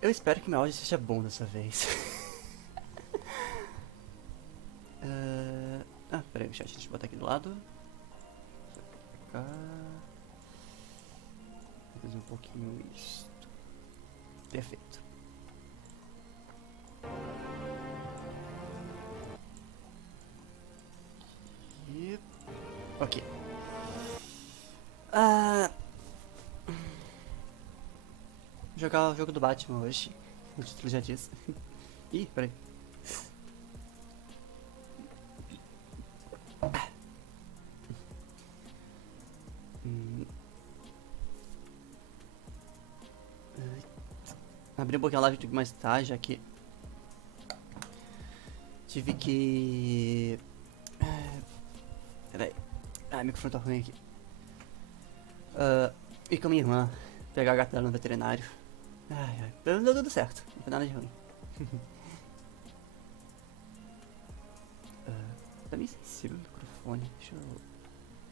Eu espero que meu áudio seja bom dessa vez. Peraí, deixa eu botar aqui do lado. Pra cá. Vou fazer um pouquinho isso. Perfeito. E... ok. Jogar o jogo do Batman hoje. O título já diz. Ih, peraí. Abri um pouquinho a live mais tarde, já que tive que... peraí. O microfone tá ruim aqui. Ir com a minha irmã pegar a gata dela no veterinário. Pelo menos deu tudo certo, não foi nada de ruim. Tá meio sensível o microfone. Deixa eu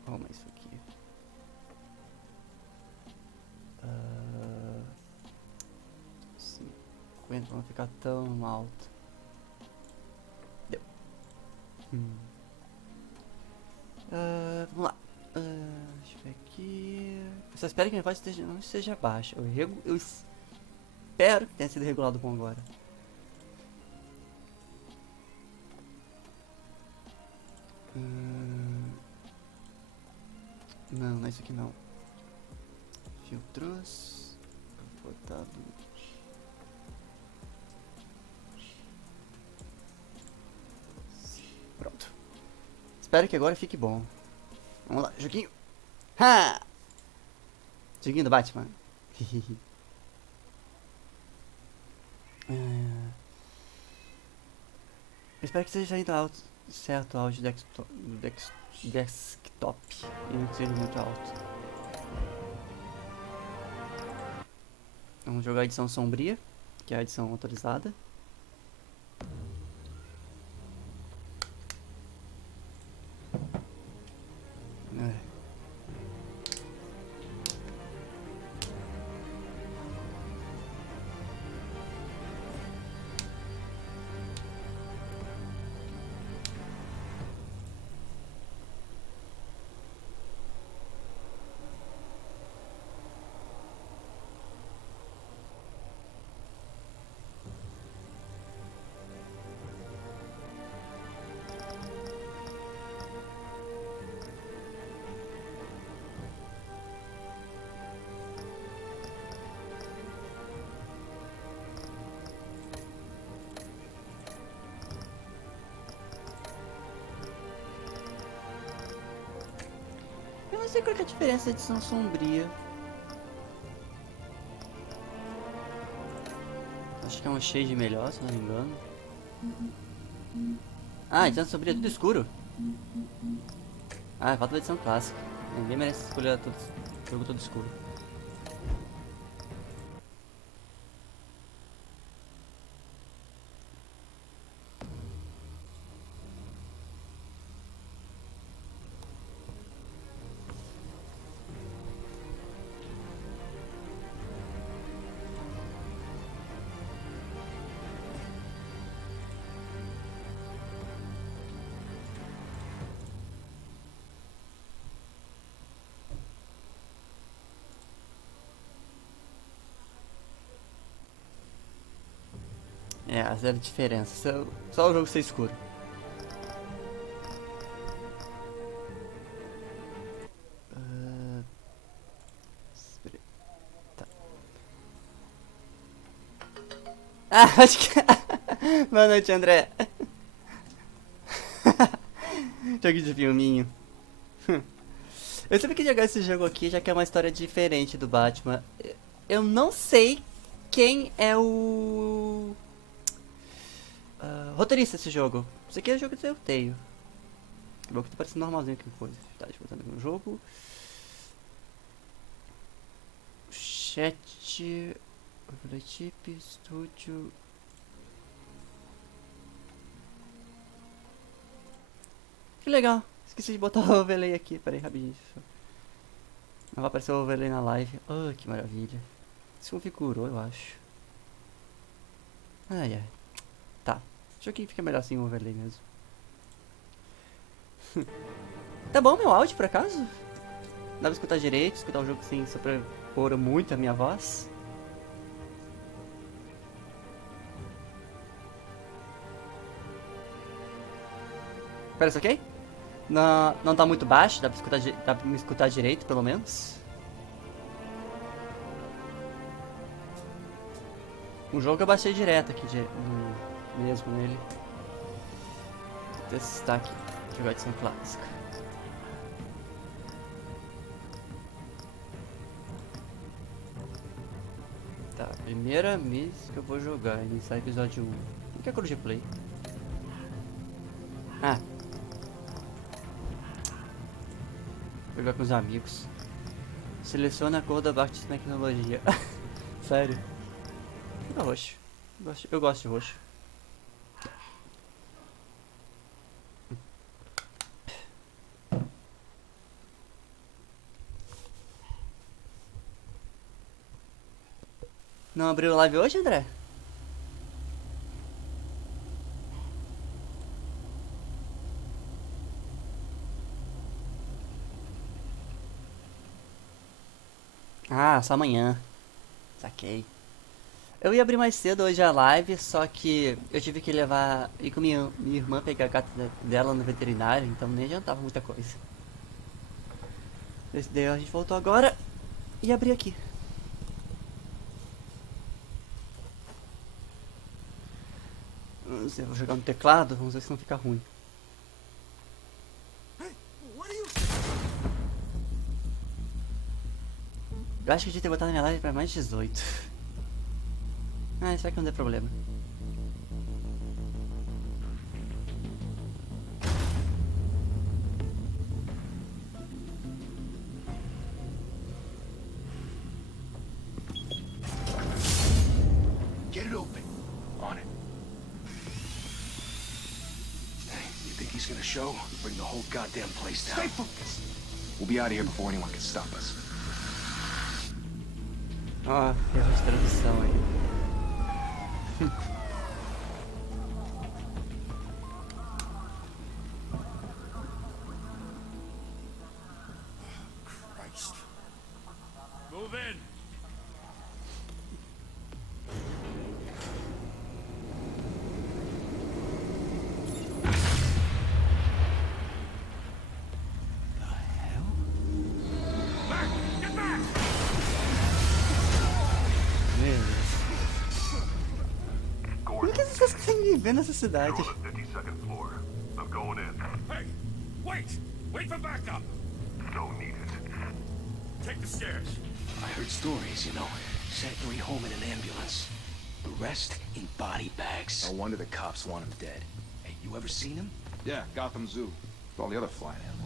arrumar isso aqui. 50 pra não ficar tão alto. Deu. Vamos lá. Deixa eu ver aqui. Eu só espero que minha voz não esteja baixa. Eu espero que tenha sido regulado com agora. Não, não é isso aqui não. Filtros. Vou botar luz. Pronto. Espero que agora fique bom. Vamos lá, joguinho. Ha! Joguinho do Batman. Eu espero que esteja saindo alto, certo áudio desktop e não seja muito alto. Vamos jogar a edição sombria, que é a edição autorizada. Eu não sei qual que é a diferença da edição sombria. Acho que é um shade melhor, se não me engano. A edição sombria é tudo escuro. Falta da edição clássica. Ninguém merece escolher o jogo todo escuro. A zero diferença. Só o jogo ser escuro. Tá. Acho que... Boa noite, André. Jogo de filminho. Eu sempre quis jogar esse jogo aqui, já que é uma história diferente do Batman. Eu não sei quem é o... roteirista desse jogo. Isso aqui é o jogo que eu tenho. O jogo tá parecendo normalzinho aqui coisa. Tá, deixa eu botar no jogo. Chat. Overlay chip, estúdio. Que legal. Esqueci de botar o overlay aqui. Pera aí, rapidinho. Não vai aparecer o overlay na live. Oh, que maravilha. Se configurou, eu acho. Ai, ai. Tá. Acho que fica melhor assim o overlay mesmo. Tá bom meu áudio, por acaso? Dá pra escutar direito, escutar o jogo sem sobrepor muito a minha voz? Parece ok? Não, não tá muito baixo, dá pra me escutar direito, pelo menos. O jogo eu baixei direto aqui, mesmo nele. Vou testar aqui, jogar edição clássica. Tá, primeira vez que eu vou jogar, iniciar episódio 1. O que é cor de play? Ah. Vou jogar com os amigos. Seleciona a cor da barra de tecnologia. Sério. É roxo. Eu gosto de roxo. Não abriu live hoje, André? Ah, só amanhã. Saquei. Eu ia abrir mais cedo hoje a live, só que eu tive que ir com minha irmã pegar a gata dela no veterinário, então nem adiantava muita coisa. Daí a gente voltou agora e abri aqui. Vamos ver, eu vou jogar no teclado, vamos ver se não fica ruim. Eu acho que eu devia ter botado minha live pra mais de 18. Ah, será que não deu problema? Get it open. On it. Hey, you think he's gonna show? Bring the whole goddamn place down. Stay focused. We'll be out of here before anyone can stop us. Ó, erro de tradução aí. Christ. Move in. Por que vocês conseguem viver nessa cidade? Go to the 52nd floor. I'm going in. Hey! Wait! Wait for backup! Don't need it. Take the stairs. I heard stories, you know. Sent Marie home in an ambulance. The rest in body bags. No wonder the cops want him dead. Hey, you ever seen him? Yeah, Gotham Zoo. With all the other flying animals.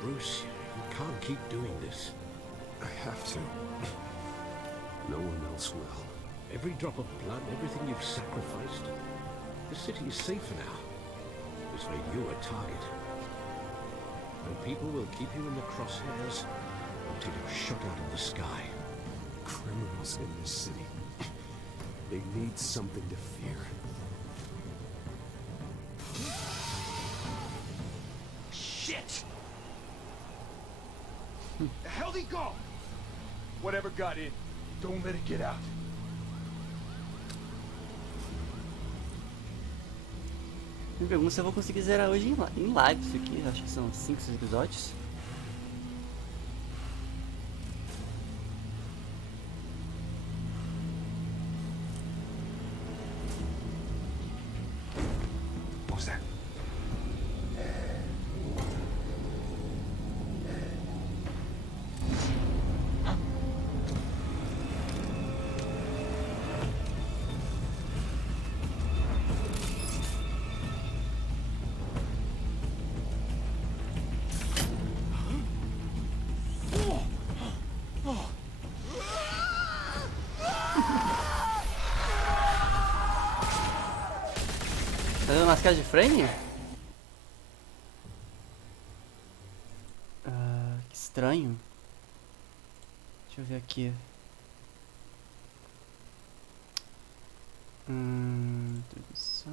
Bruce, you can't keep doing this. I have to. No one else will. Every drop of blood, everything you've sacrificed. The city is safer now. This made you a target. And people will keep you in the crosshairs until you're shot out of the sky. Criminals in this city. They need something to fear. Shit! The hell'd he go? Whatever got in, don't let it get out. Me pergunto se eu vou conseguir zerar hoje em live isso aqui. Acho que são 5, 6 episódios. Tá dando umas quedas de frame? Que estranho. Deixa eu ver aqui. Introdução.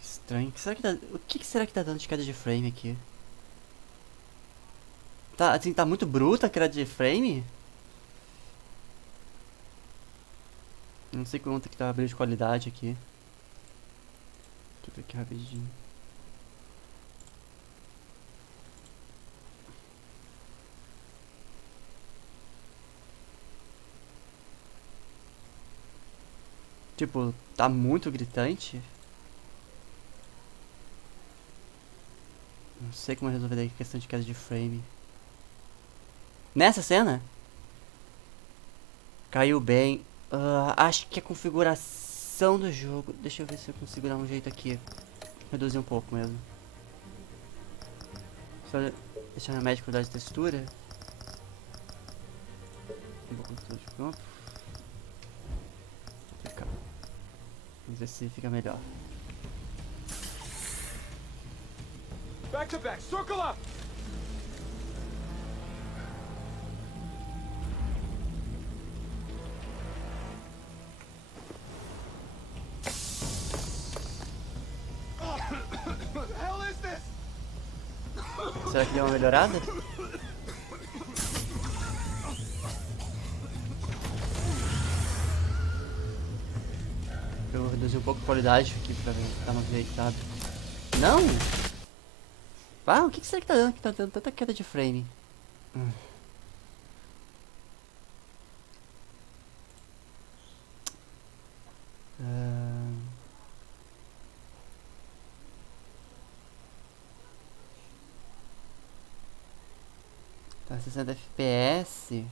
Estranho. O que será que tá dando de queda de frame aqui? Tá, assim, tá muito bruta a queda de frame? Não sei quanto que tá a brilho de qualidade aqui. Deixa eu ver aqui rapidinho. Tipo, tá muito gritante. Não sei como resolver a questão de queda de frame. Nessa cena? Caiu bem. Acho que a configuração do jogo... Deixa eu ver se eu consigo dar um jeito aqui. Reduzir um pouco mesmo. Só deixar na média qualidade de textura. Um pouco de campo. Vamos ver se fica melhor. Back to back, circle up! What the hell is this? Será que deu uma melhorada? Eu vou reduzir um pouco a qualidade aqui pra ver se tá mais ajeitado. Não! O que será que tá dando? Que tá dando tanta queda de frame? Tá 60 FPS.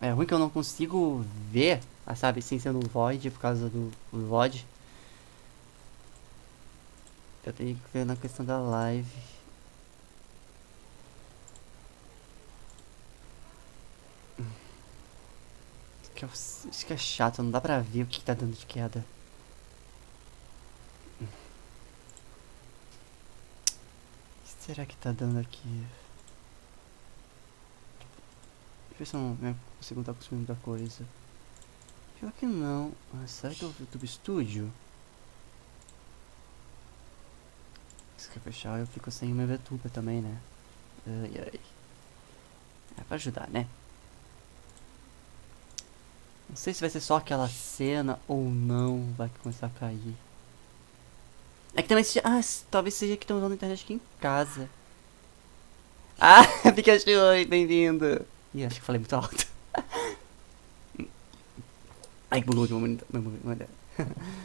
É ruim que eu não consigo ver, sabe, sem ser no Void, por causa do VOD. Eu tenho que ver na questão da live. Isso que é chato, não dá pra ver o que tá dando de queda. O que será que tá dando aqui? Deixa eu ver se eu não consigo estar conseguindo muita coisa. Pior que não. Será que é o YouTube Studio? Se quer fechar, eu fico sem o meu VTuber também, né? Ai. É pra ajudar, né? Não sei se vai ser só aquela cena ou não vai começar a cair. É que também seja... talvez seja que estão usando a internet aqui em casa. Pikachu, oi, bem-vindo. Ih, acho que falei muito alto. Ai, que bugou aqui, meu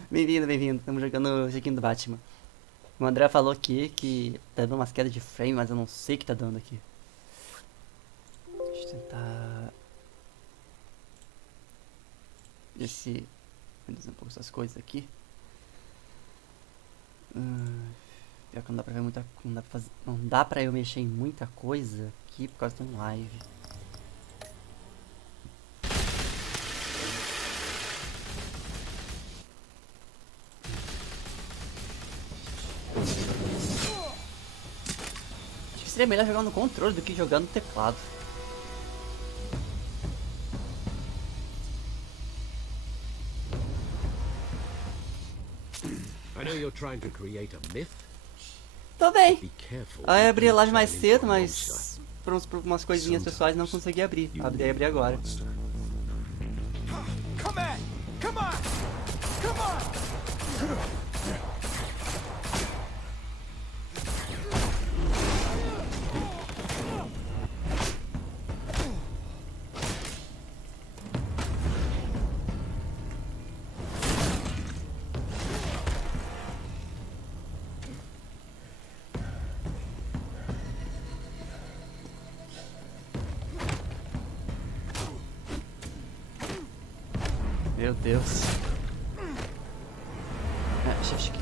Bem-vindo. Estamos jogando o joguinho do Batman. O André falou aqui que tá dando umas quedas de frame, mas eu não sei o que tá dando aqui. Deixa eu tentar... reduzir um pouco essas coisas aqui. Pior que não dá pra ver muita... Não dá pra eu mexer em muita coisa aqui por causa de um live. Acho que seria melhor jogar no controle do que jogar no teclado. I know you're trying to create a myth. Tô bem. Be careful. Eu abri a live mais cedo, mas por umas coisinhas pessoais não consegui abrir. Abri agora. Come on! Come on! Come on! Meu Deus. Shift aqui.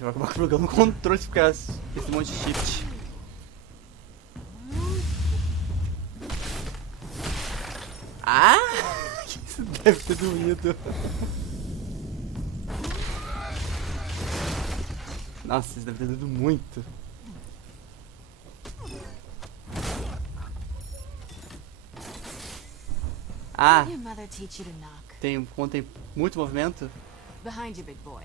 eu vou acabar plugando o controle se ficar esse monte de shift. Ah! Isso deve ter doído. Nossa, isso deve ter doído muito. Ah! Your mother teach you to knock. Quando tem muito movimento. Behind you, big boy.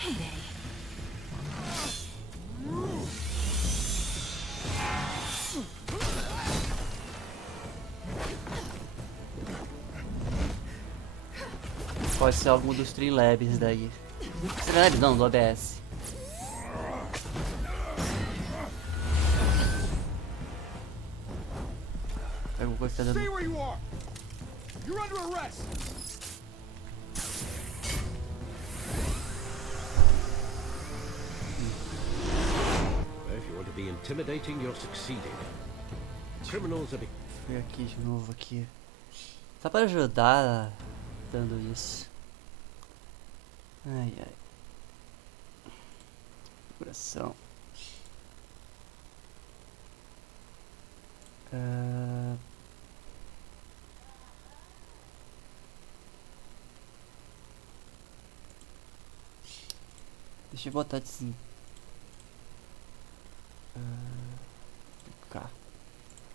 Heyday. Pode ser algum dos Streamlabs daí. Streamlabs não, do OBS. Alguma coisa que tá dando. Stay where you are. You're under arrest. If you want to be intimidating, you're succeeding. Criminals are... Fui aqui de novo aqui. Só para ajudar dando isso. Ai ai. Coração. Deixa eu botar de cá.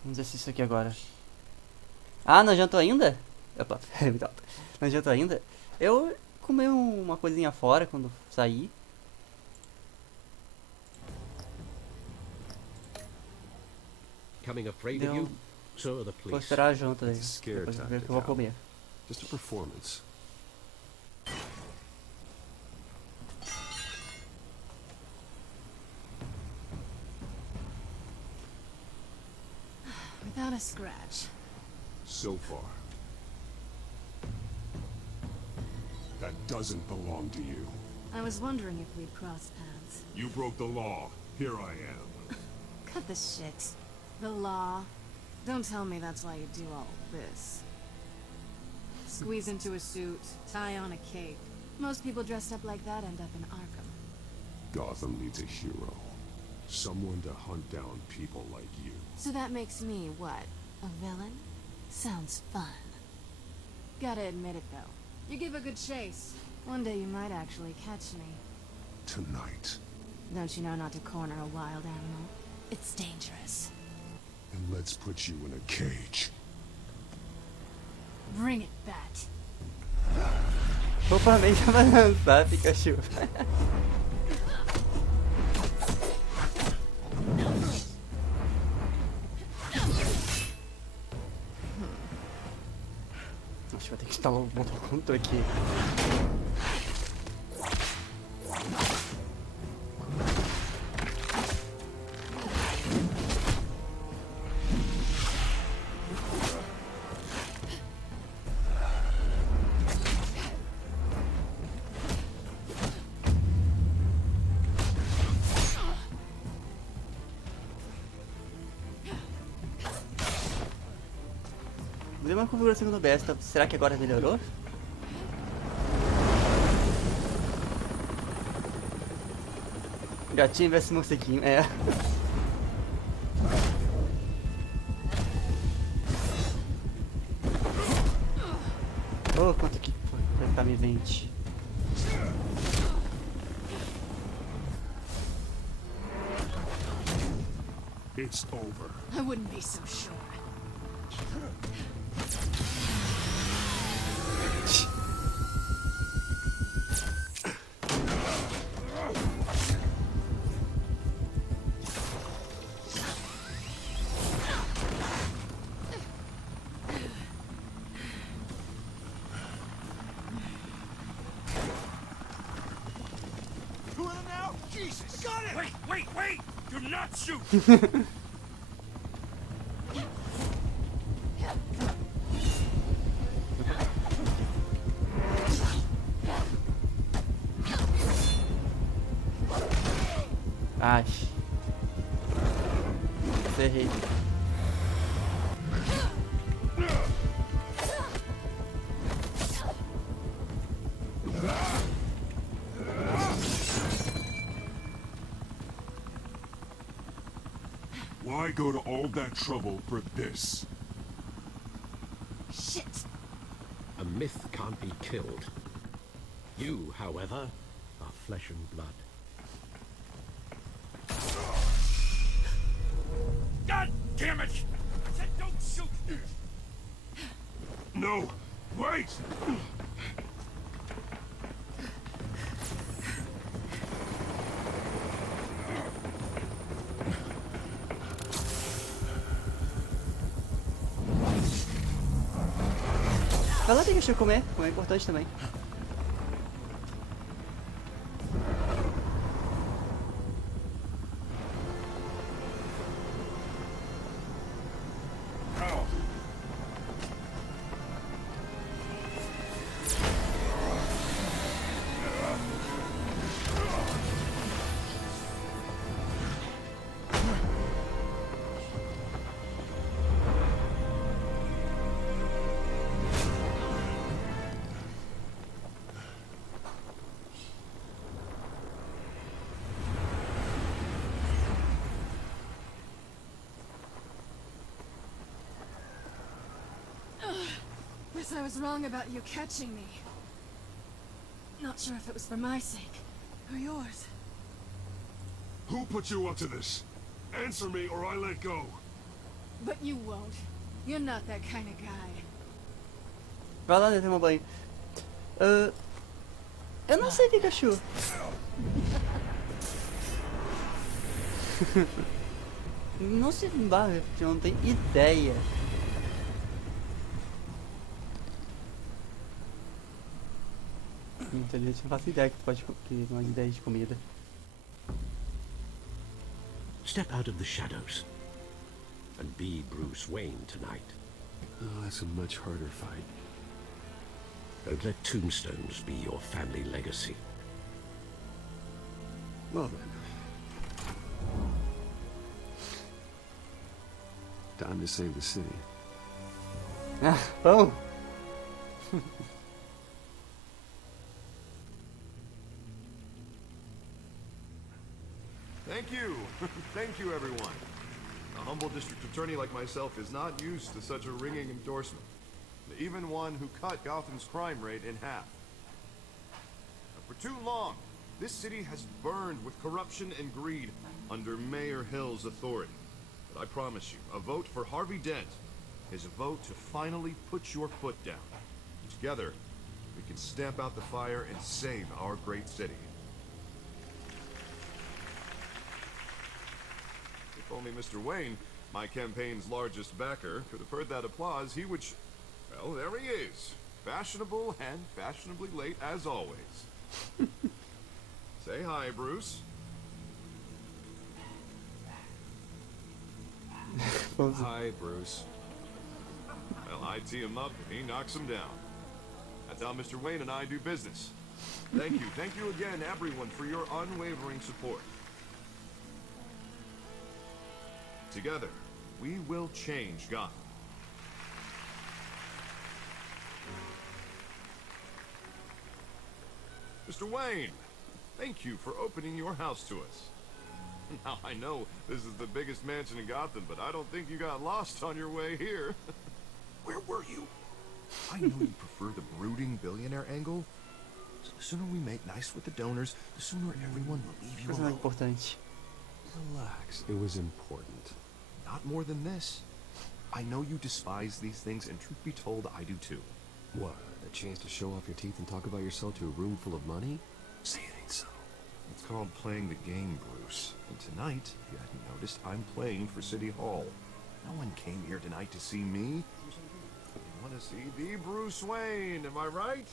Vamos ver se isso aqui agora. Ah, não adiantou ainda? Opa, não adiantou ainda? Eu comi uma coisinha fora quando saí. Becoming afraid of you? So are the Vou police. esperar a janta daí. Scare Depois eu ver o tactic, que eu vou Al. comer. Just a performance. Without a scratch. So far. That doesn't belong to you. I was wondering if we'd cross paths. You broke the law. Here I am. Cut the shit. The law. Don't tell me that's why you do all this. Squeeze into a suit, tie on a cape. Most people dressed up like that end up in Arkham. Gotham needs a hero. Someone to hunt down people like you. So that makes me, what, a villain? Sounds fun. Gotta admit it, though. You give a good chase. One day you might actually catch me. Tonight. Don't you know not to corner a wild animal? It's dangerous. And let's put you in a cage. Bring it, Bat. Opa, nem pra dançar, Pikachu. Acho que vai ter que instalar o botão controle aqui. Deu uma configuração no OBS, tá? Será que agora melhorou? Gatinho vs morceguinho, é. Oh, quanto que foi? Deve estar me 20. It's over. I wouldn't be so sure. Two of them now? Jesus! Got it! Wait! Do not shoot! Ai. Errei. Why go to all that trouble for this? Shit! A myth can't be killed. You, however, are flesh and blood. God damn it! I said don't shoot! No! Wait! Vai lá, deixa eu comer. Comer é importante também. Guess I was wrong about you catching me. Not sure if it was for my sake or yours. Who put you up to this? Answer me or I let go. But you won't. You're not that kind of guy. Vai lá, tomar banho. Eu não sei, Pikachu. Não se barra, eu não tenho ideia. Eu não faço ideia que tu pode ter uma ideia de comida. Step out of the shadows and be Bruce Wayne tonight. Oh, that's a much harder fight. Don't let tombstones be your family legacy. Well then. Time to save the city. Ah, bom. Thank you. Thank you, everyone. A humble district attorney like myself is not used to such a ringing endorsement. Even one who cut Gotham's crime rate in half. For too long, this city has burned with corruption and greed under Mayor Hill's authority. But I promise you, a vote for Harvey Dent is a vote to finally put your foot down. Together, we can stamp out the fire and save our great city. If only Mr. Wayne, my campaign's largest backer, could have heard that applause, he would... Well, there he is. Fashionable and fashionably late as always. Say hi, Bruce. Hi, Bruce. Well, I tee him up and he knocks him down. That's how Mr. Wayne and I do business. Thank you again, everyone, for your unwavering support. Together, we will change Gotham. Mr. Wayne, thank you for opening your house to us. Now, I know this is the biggest mansion in Gotham, but I don't think you got lost on your way here. Where were you? I know you prefer the brooding billionaire angle. So the sooner we make nice with the donors, the sooner everyone will leave you Coisa mais alone. importante. Relax. It was important. Not more than this. I know you despise these things, and truth be told, I do too. What? A chance to show off your teeth and talk about yourself to a room full of money? Say it ain't so. It's called playing the game, Bruce. And tonight, if you hadn't noticed, I'm playing for City Hall. No one came here tonight to see me. They want to see the Bruce Wayne, am I right?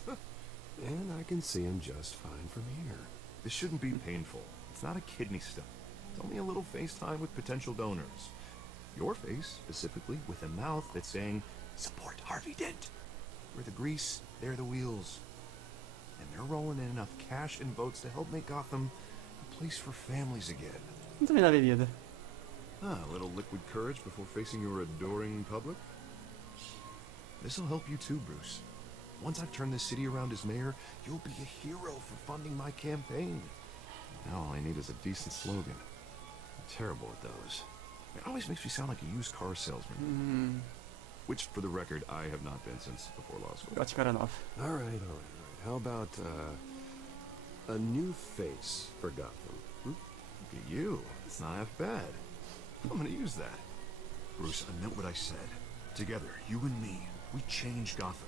And I can see him just fine from here. This shouldn't be painful. It's not a kidney stone. It's only a little FaceTime with potential donors. Your face, specifically, with a mouth that's saying, support Harvey Dent. We're the grease, they're the wheels. And they're rolling in enough cash and votes to help make Gotham a place for families again. Não também na bebida. A little liquid courage before facing your adoring public. This'll help you too, Bruce. Once I've turned this city around as mayor, you'll be a hero for funding my campaign. Now all I need is a decent slogan. I'm terrible at those. It always makes me sound like a used car salesman. Which, for the record, I have not been since before law school. Eu acho que era 9. All right. How about a new face for Gotham? Look at you. It's not half bad. I'm gonna use that. Bruce, I meant what I said. Together, you and me, we change Gotham.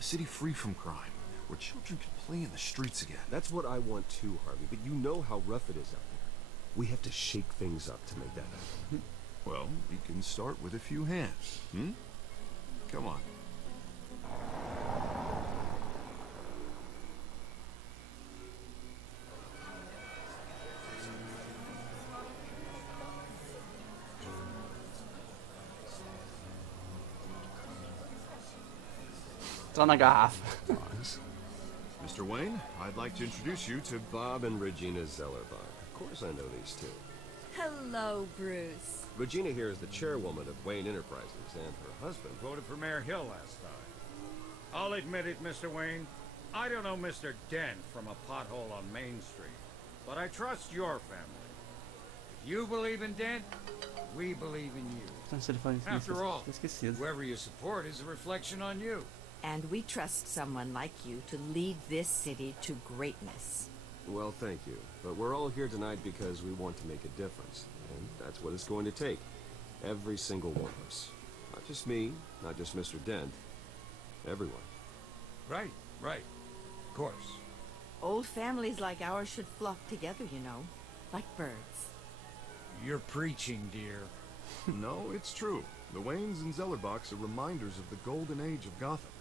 A city free from crime, where children can play in the streets again. That's what I want too, Harvey, but you know how rough it is out there. We have to shake things up to make that happen. Well, we can start with a few hands, Come on. Só na garrafa. Mr. Wayne, I'd like to introduce you to Bob and Regina Zellerbach. Of course I know these two. Hello, Bruce. Regina here is the chairwoman of Wayne Enterprises, and her husband... Voted for Mayor Hill last time. I'll admit it, Mr. Wayne. I don't know Mr. Dent from a pothole on Main Street, but I trust your family. If you believe in Dent, we believe in you. After all, whoever you support is a reflection on you. And we trust someone like you to lead this city to greatness. Well, thank you. But we're all here tonight because we want to make a difference. And that's what it's going to take. Every single one of us. Not just me, not just Mr. Dent. Everyone. Right. Of course. Old families like ours should flock together, you know. Like birds. You're preaching, dear. No, it's true. The Waynes and Zellerbachs are reminders of the golden age of Gotham.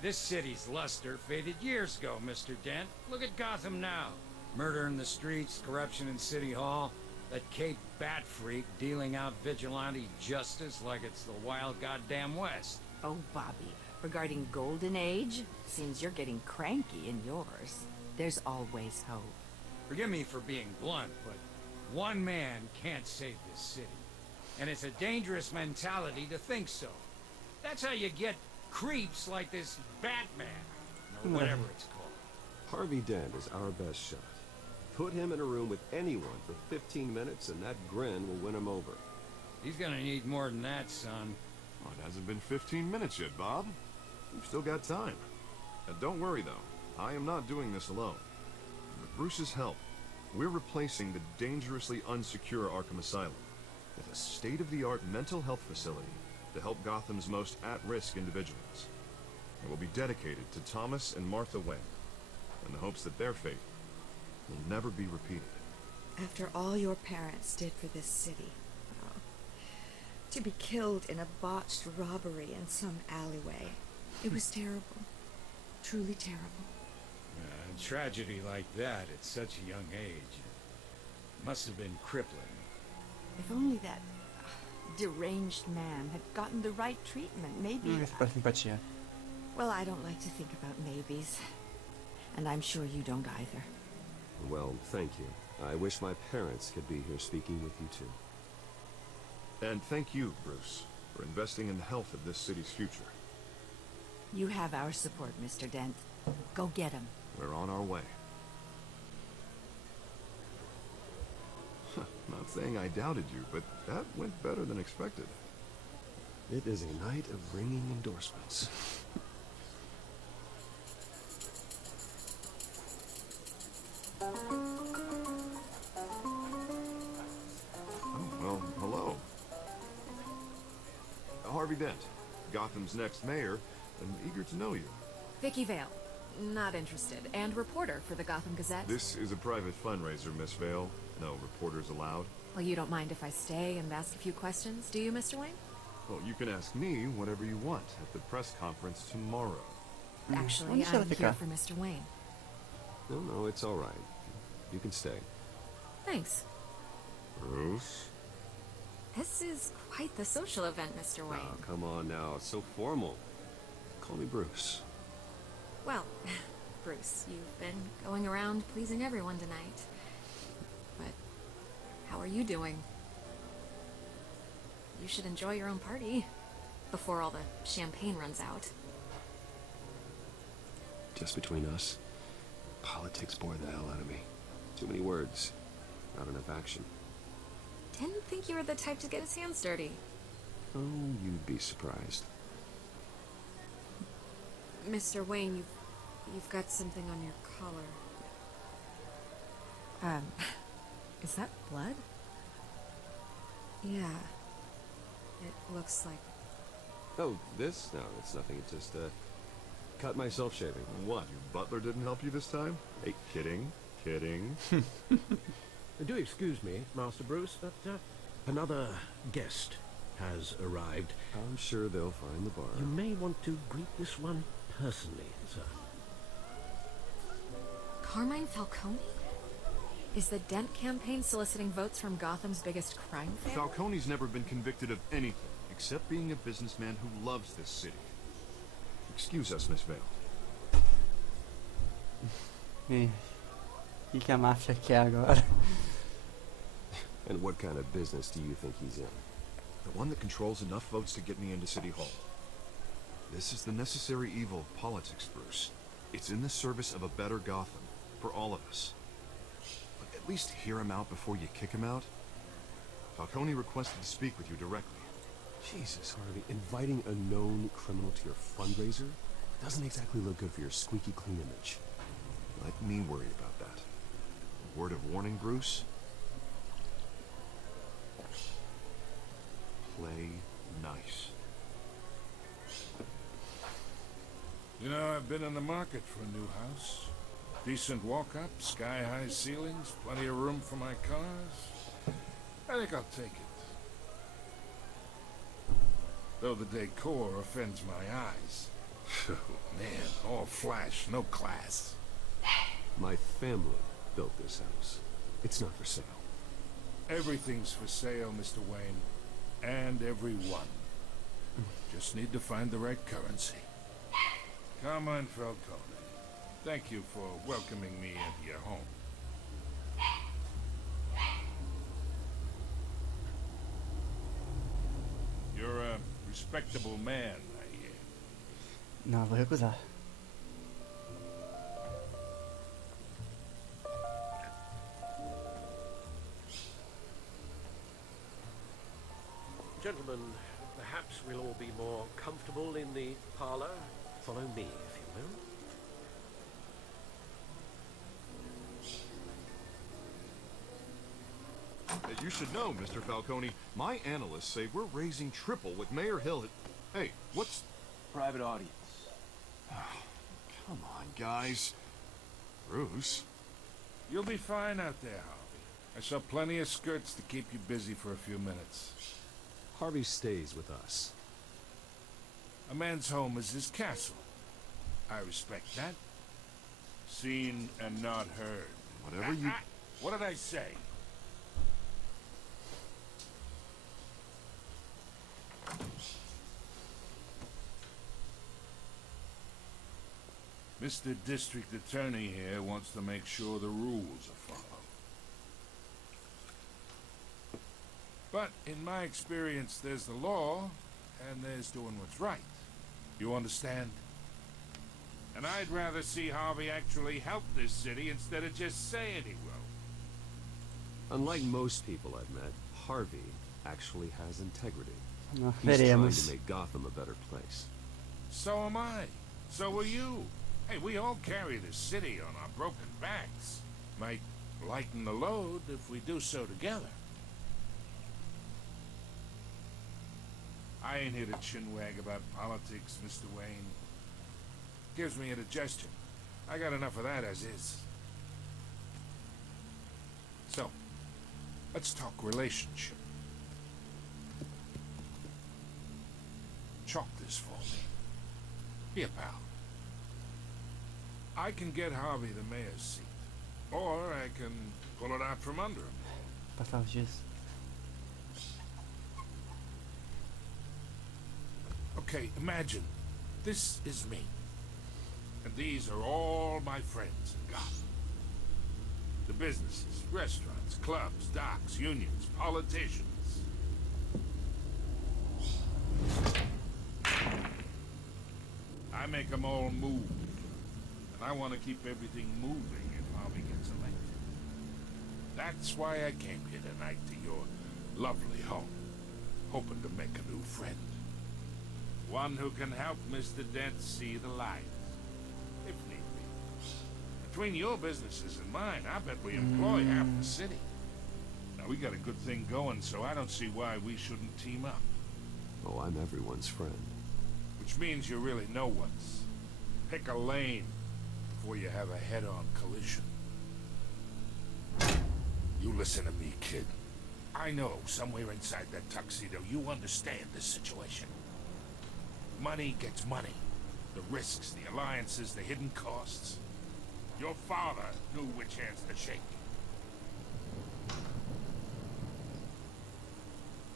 This city's luster faded years ago, Mr. Dent. Look at Gotham now. Murder in the streets, corruption in City Hall, that Cape Bat freak dealing out vigilante justice like it's the wild goddamn West. Oh, Bobby, regarding Golden Age, seems you're getting cranky in yours. There's always hope. Forgive me for being blunt, but one man can't save this city. And it's a dangerous mentality to think so. That's how you get creeps like this Batman, or whatever it's called. Harvey Dent is our best shot. Put him in a room with anyone for 15 minutes and that grin will win him over. He's gonna need more than that, son. Well, it hasn't been 15 minutes yet, Bob. We've still got time. And don't worry, though. I am not doing this alone. With Bruce's help, we're replacing the dangerously unsecure Arkham Asylum with a state-of-the-art mental health facility to help Gotham's most at-risk individuals. It will be dedicated to Thomas and Martha Wayne, in the hopes that their fate will never be repeated. After all your parents did for this city, to be killed in a botched robbery in some alleyway, it was terrible. Truly terrible. A tragedy like that at such a young age must have been crippling. If only that deranged man had gotten the right treatment, maybe... simpatia. Well, I don't like to think about maybes. And I'm sure you don't either. Well, thank you. I wish my parents could be here speaking with you too. And thank you, Bruce, for investing in the health of this city's future. You have our support, Mr. Dent. Go get him. We're on our way. Not saying I doubted you, but that went better than expected. It is a night of ringing endorsements. Oh, well, hello. Harvey Dent, Gotham's next mayor, and eager to know you. Vicky Vale. Not interested. And reporter for the Gotham Gazette. This is a private fundraiser, Miss Vale. No reporters allowed. Well, you don't mind if I stay and ask a few questions, do you, Mr. Wayne? Well, you can ask me whatever you want at the press conference tomorrow. Actually, I'm here for Mr. Wayne. No, it's all right. You can stay. Thanks. Bruce? This is quite the social event, Mr. Wayne. Oh, come on now. It's so formal. Call me Bruce. Well, Bruce, you've been going around pleasing everyone tonight. But how are you doing? You should enjoy your own party before all the champagne runs out. Just between us, politics bore the hell out of me. Too many words, not enough action. didn't think you were the type to get his hands dirty. Oh, you'd be surprised. Mr. Wayne, you've got something on your collar. Is that blood? Yeah. It looks like... Oh, this? No, it's nothing. It's just, cut myself shaving. What, your butler didn't help you this time? Hey, kidding. Do excuse me, Master Bruce, but another guest has arrived. I'm sure they'll find the bar. You may want to greet this one personally, sir. Carmine Falcone? Is the Dent campaign soliciting votes from Gotham's biggest crime family? Falcone's never been convicted of anything, except being a businessman who loves this city. Excuse us, Miss Vale. O que a máfia quer agora? And what kind of business do you think he's in? The one that controls enough votes to get me into City Hall. This is the necessary evil of politics, Bruce. It's in the service of a better Gotham, for all of us. But at least hear him out before you kick him out. Falcone requested to speak with you directly. Jesus, Harvey, inviting a known criminal to your fundraiser doesn't exactly look good for your squeaky clean image. Let me worry about that. A word of warning, Bruce? Play nice. You know, I've been in the market for a new house. Decent walk-up, sky-high ceilings, plenty of room for my cars. I think I'll take it. Though the decor offends my eyes. Man, all flash, no class. My family built this house. It's not for sale. Everything's for sale, Mr. Wayne. And everyone. Just need to find the right currency. Carmine Falcone, thank you for welcoming me into your home. You're a respectable man, I hear. Não, vou recusar. Gentlemen, perhaps we'll all be more comfortable in the parlor. Follow me, if you will. You should know, Mr. Falcone, my analysts say we're raising triple with Mayor Hill. Hey, what's... Private audience. Come on, guys. Bruce? You'll be fine out there, Harvey. I saw plenty of skirts to keep you busy for a few minutes. Harvey stays with us. A man's home is his castle. I respect that. Seen and not heard. Whatever you... What did I say? Mr. District Attorney here wants to make sure the rules are followed. But in my experience, there's the law, and there's doing what's right. You understand? And I'd rather see Harvey actually help this city instead of just saying he will. Unlike most people I've met, Harvey actually has integrity. Não, He's trying veremos. to make Gotham a better place. So am I. So are you. Hey, we all carry this city on our broken backs. Might lighten the load if we do so together. I ain't here to chinwag about politics, Mr. Wayne. Gives me indigestion. I got enough of that as is. So, let's talk relationship. Chalk this for me. Be a pal. I can get Harvey the mayor's seat. Or I can pull it out from under him. Passar os dias. Okay, imagine. This is me. And these are all my friends in Gotham. The businesses, restaurants, clubs, docks, unions, politicians. I make them all move. And I want to keep everything moving if Harvey gets elected. That's why I came here tonight to your Lovely home. Hoping to make a new friend. One who can help Mr. Dent see the light, if need be. Between your businesses and mine, I bet we employ half the city. Now, we got a good thing going, so I don't see why we shouldn't team up. Oh, I'm everyone's friend. Which means you're really no one's. Pick a lane before you have a head-on collision. You listen to me, kid. I know somewhere inside that tuxedo you understand this situation. Money gets money. The risks, the alliances, the hidden costs. Your father knew which hands to shake.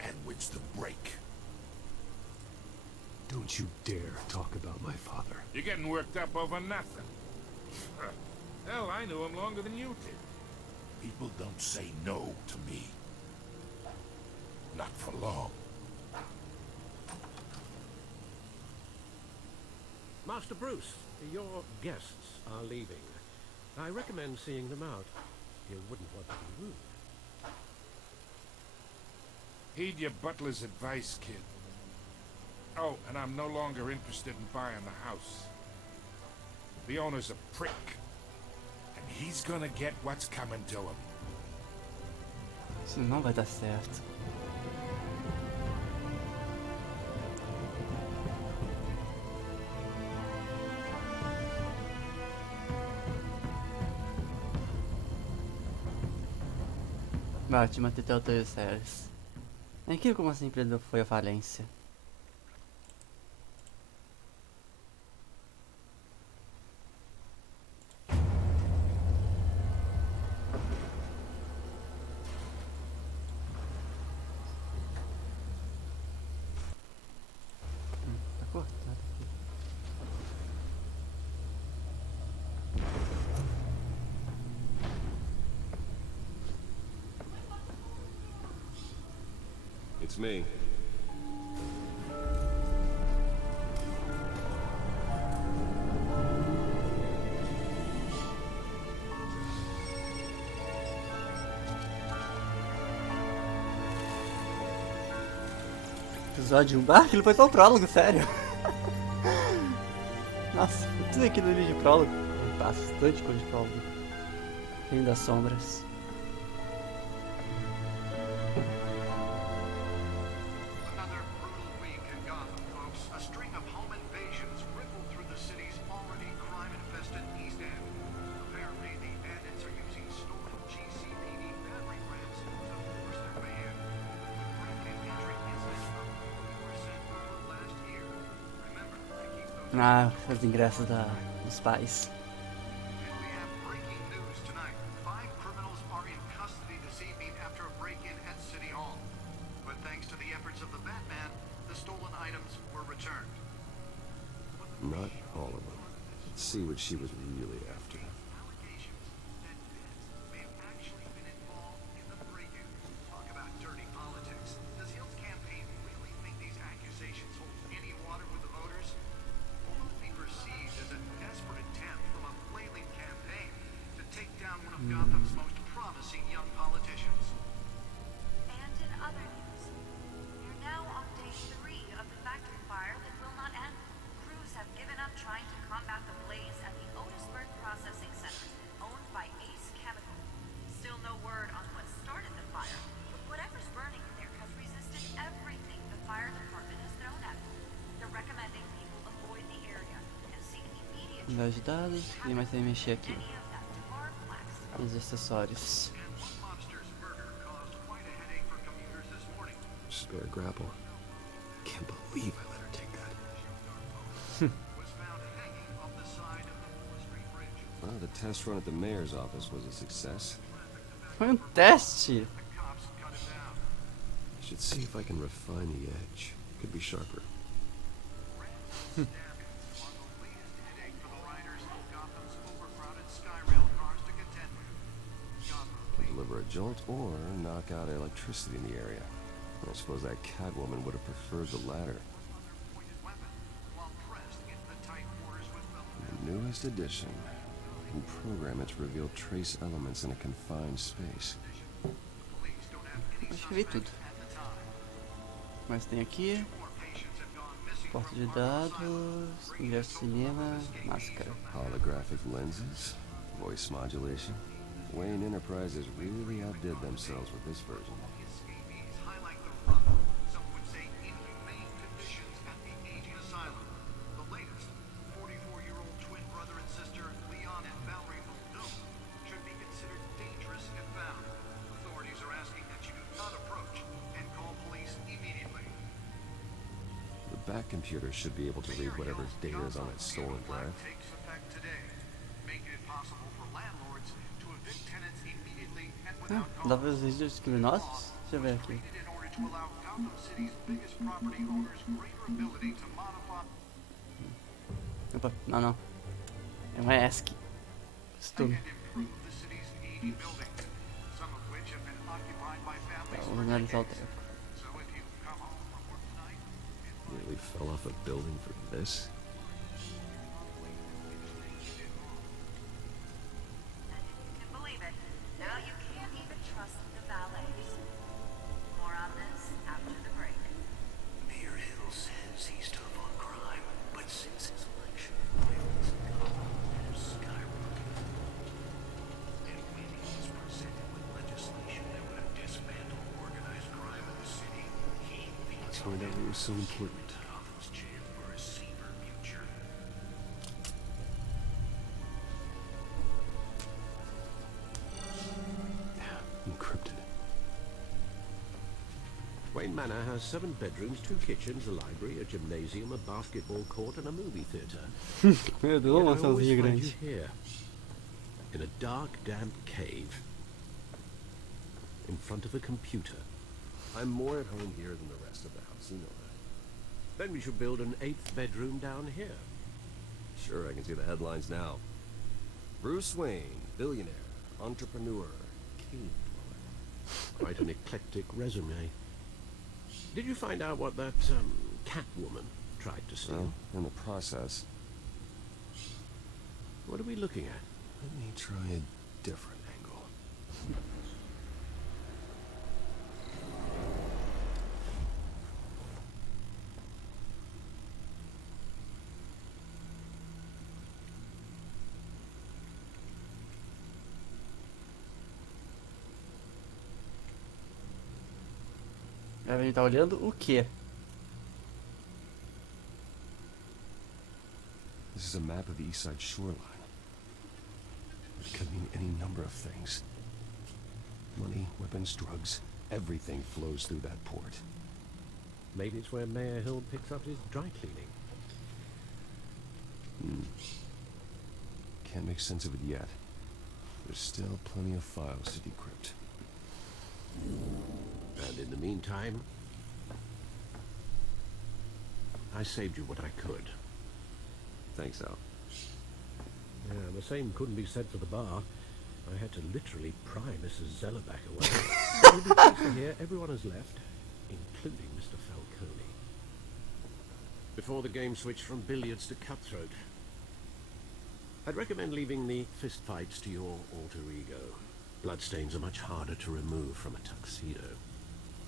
And which to break. Don't you dare talk about my father. You're getting worked up over nothing. Hell, I knew him longer than you did. People don't say no to me. Not for long. Master Bruce, your guests are leaving. I recommend seeing them out. You wouldn't want to be rude. Heed your butler's advice, kid. Oh, and I'm no longer interested in buying the house. The owner's a prick. And he's gonna get what's coming to him. Isso não vai dar certo. Batman Tentando séries. É incrível como essa empresa foi à falência. Tá cortado aqui. It's me. Episódio 1. Ah, aquilo foi só o prólogo, sério. Nossa, tudo aquilo ali de prólogo. Bastante coisa de prólogo. Reino das Sombras. Another brutal week in Gotham, folks. A string of home invasions rippled through the city's already crime-infested East End. Apparently, the bandits are using stolen GCPD battery rams to force their way in. With break-in entry incidents up 40% over last year. Remember, they keep those... Ah, os ingressos dos pais. And we have breaking news tonight. 5 criminals are in custody this evening after a break-in at City Hall. But thanks to the efforts of the Batman, the stolen items were returned. Not all of them. Let's see what she was really after. Allegations that Dent may have actually been involved in the break-in. Talk about dirty politics. Does Hill's campaign really think these accusations hold any water with the voters? Will it be perceived as a desperate attempt from a flailing campaign to take down one of Gotham's most promising young politicians? And in other news, we're now on day 3 of the factory fire that will not end. Crews have given up trying to combat the blaze at the Otisburg Processing Center, owned by Ace Chemical. Still no word on what started the fire, but whatever's burning in there has resisted everything the fire department has thrown at it. They're recommending people avoid the area and seek immediate Unidade de dados. E mais tem que mexer aqui. any of that tar flax. Os acessórios. And one monster's murder caused quite a headache for commuters this morning. Spare grapple. Can't believe I let her take that. Was found hanging off the side of the Moore Street Bridge. Well, the test run at the mayor's office was a success. Foi teste. The cops cut it down. I should see if I can refine the edge. Could be sharper. Stabbing on the latest headache for the riders of Gotham's overcrowded Skyrail cars to contend with. Gotham Can deliver a jolt or knock out electricity in the area. I suppose that Catwoman would have preferred the latter. pointed weapon while pressed into the tight quarters with the The newest edition can program it to reveal trace elements in a confined space. police don't have any Acho que vi tudo. suspect at Mas tem aqui. Porta de dados, ingresso de cinema, máscara. Holographic lenses, voice modulation. Wayne Enterprises really outdid themselves with this version. Some would say inhumane conditions at the aging asylum. The latest, 44-year-old twin brother and sister, Leon and Valerie Muldoon, should be considered dangerous if found. Authorities are asking that you do not approach and call police immediately. The back computer should be able to read whatever data is on its stolen drive. Takes effect today, making it possible for landlords to evict tenants immediately and without Dá pra ver os vídeos criminosos? Deixa eu ver aqui. in order to allow Gotham City's biggest property owners greater ability to modify. Opa, não. É um ESC. Estudo. Improve the city's aging buildings, some of which have been occupied by families Vou for analisar o decades. treco. So if you come home from work tonight, Nearly fell off a building for this. Can believe it. Now you can't even trust the valets. More on this after the break. Mayor Hill says he's tough on crime, but since his election, violence in Gotham has skyrocketed. And when he's presented with legislation that would have dismantled organized crime in the city, he Let's find out what was so important. Gotham's chance for a safer future. Encrypted. Wayne Manor has 7 bedrooms, 2 kitchens, a library, a gymnasium, a basketball court, and a movie theater. Meu Deus, Yet uma I always mansãozinha find you grande. here, in a dark, damp cave, in front of a computer. I'm more at home here than the rest of the house, you know that. Then we should build an 8th bedroom down here. Sure, I can see the headlines now. Bruce Wayne, billionaire, entrepreneur, cave dweller. Quite an eclectic resume. Did you find out what that cat woman tried to steal? Well, in the process. What are we looking at? Let me try a different angle. A gente tá olhando o quê? This is a map of the east side shoreline. It could mean any number of things. Money, weapons, drugs, everything flows through that port. Maybe it's where Mayor Hill picks up his dry cleaning. Can't make sense of it yet. There's still plenty of files to decrypt. And in the meantime, I saved you what I could. Thanks, Al. Yeah, the same couldn't be said for the bar. I had to literally pry Mrs. Zellerback away. You'll be pleased to hear everyone has left, including Mr. Falcone. Before the game switched from billiards to cutthroat. I'd recommend leaving the fistfights to your alter ego. Bloodstains are much harder to remove from a tuxedo.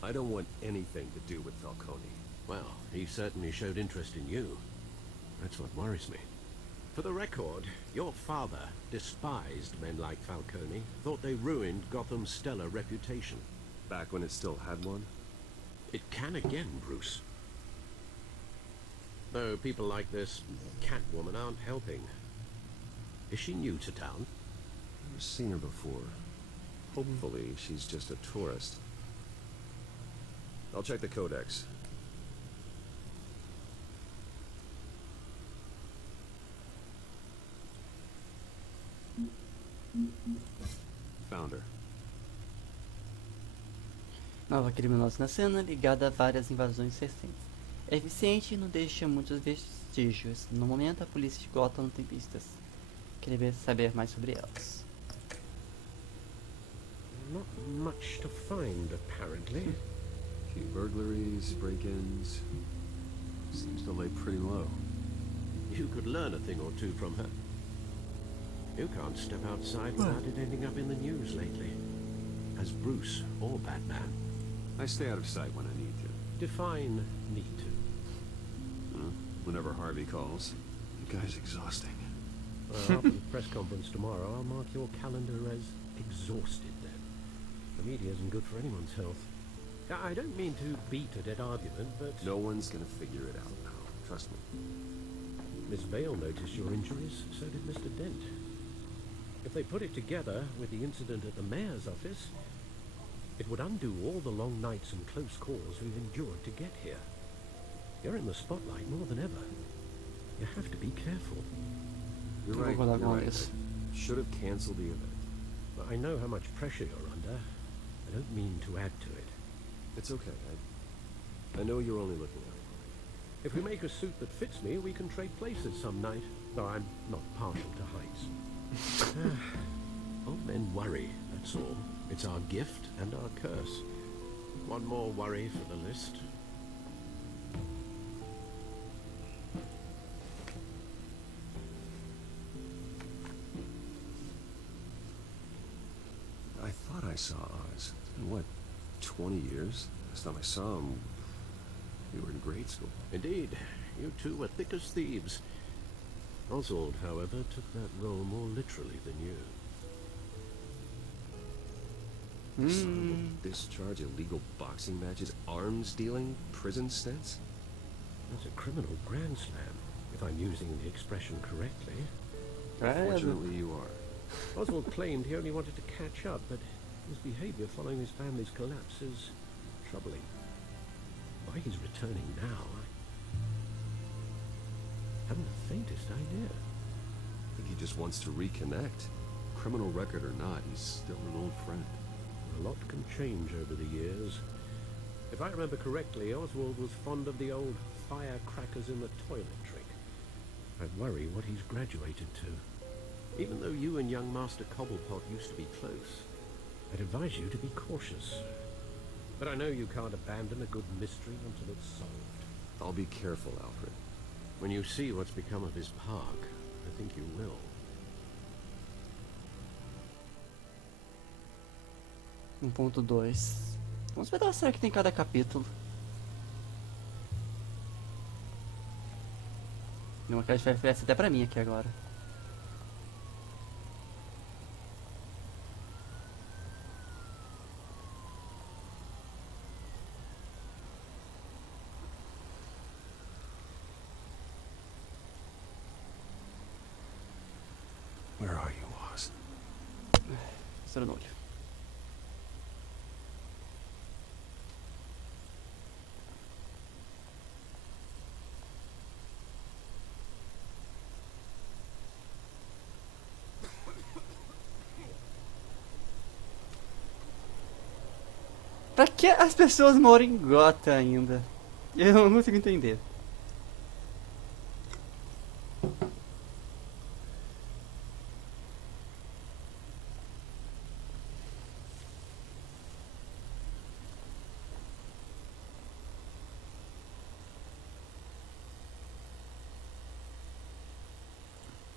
I don't want anything to do with Falcone. Well, he certainly showed interest in you. That's what worries me. For the record, your father despised men like Falcone, thought they ruined Gotham's stellar reputation. Back when it still had one? It can again, Bruce. Though people like this Catwoman aren't helping. Is she new to town? Never seen her before. Hopefully, she's just a tourist. I'll check the codex. Found her. Nova criminosa na cena, ligada a várias invasões recentes. É eficiente e não deixa muitos vestígios. No momento, a polícia de Gotham não tem pistas. Queria saber mais sobre elas. Not much to find, apparently. Few burglaries, break-ins. Seems to lay pretty low. You could learn a thing or two from her. You can't step outside without it ending up in the news lately. As Bruce or Batman. I stay out of sight when I need to. Define need to. Whenever Harvey calls. The guy's exhausting. Well, after the press conference tomorrow, I'll mark your calendar as exhausted then. The media isn't good for anyone's health. I don't mean to beat a dead argument, but... No one's gonna figure it out now. Trust me. Miss Vale noticed your injuries, so did Mr. Dent. If they put it together with the incident at the mayor's office, it would undo all the long nights and close calls we've endured to get here. You're in the spotlight more than ever. You have to be careful. You're right, you're right. I should have canceled the event. But I know how much pressure you're under. I don't mean to add to it. It's okay. I know you're only looking out. If we make a suit that fits me, we can trade places some night. Though I'm not partial to heights. Old men worry, that's all. It's our gift and our curse. One more worry for the list. I thought I saw Oz. It's been, what, 20 years? Last time I saw him, we were in grade school. Indeed. You two were thick as thieves. Oswald, however, took that role more literally than you. Discharge illegal boxing matches, arms dealing, prison stints? That's a criminal grand slam, if I'm using the expression correctly. Fortunately, you are. Oswald claimed he only wanted to catch up, but his behavior following his family's collapse is troubling. Why he's returning now, I haven't the faintest idea. I think he just wants to reconnect. Criminal record or not, he's still an old friend. A lot can change over the years. If I remember correctly, Oswald was fond of the old firecrackers in the toilet trick. I worry what he's graduated to. Even though you and young Master Cobblepot used to be close, I'd advise you to be cautious. But I know you can't abandon a good mystery until it's solved. I'll be careful, Alfred. When you see what's become of his park, I think you will. .2. Vamos ver qual será que tem cada capítulo. Não, que vai aparecer até pra mim aqui agora. Where are you, Oz? Cera no olho. Pra que as pessoas moram em Gota ainda? Eu não consigo entender.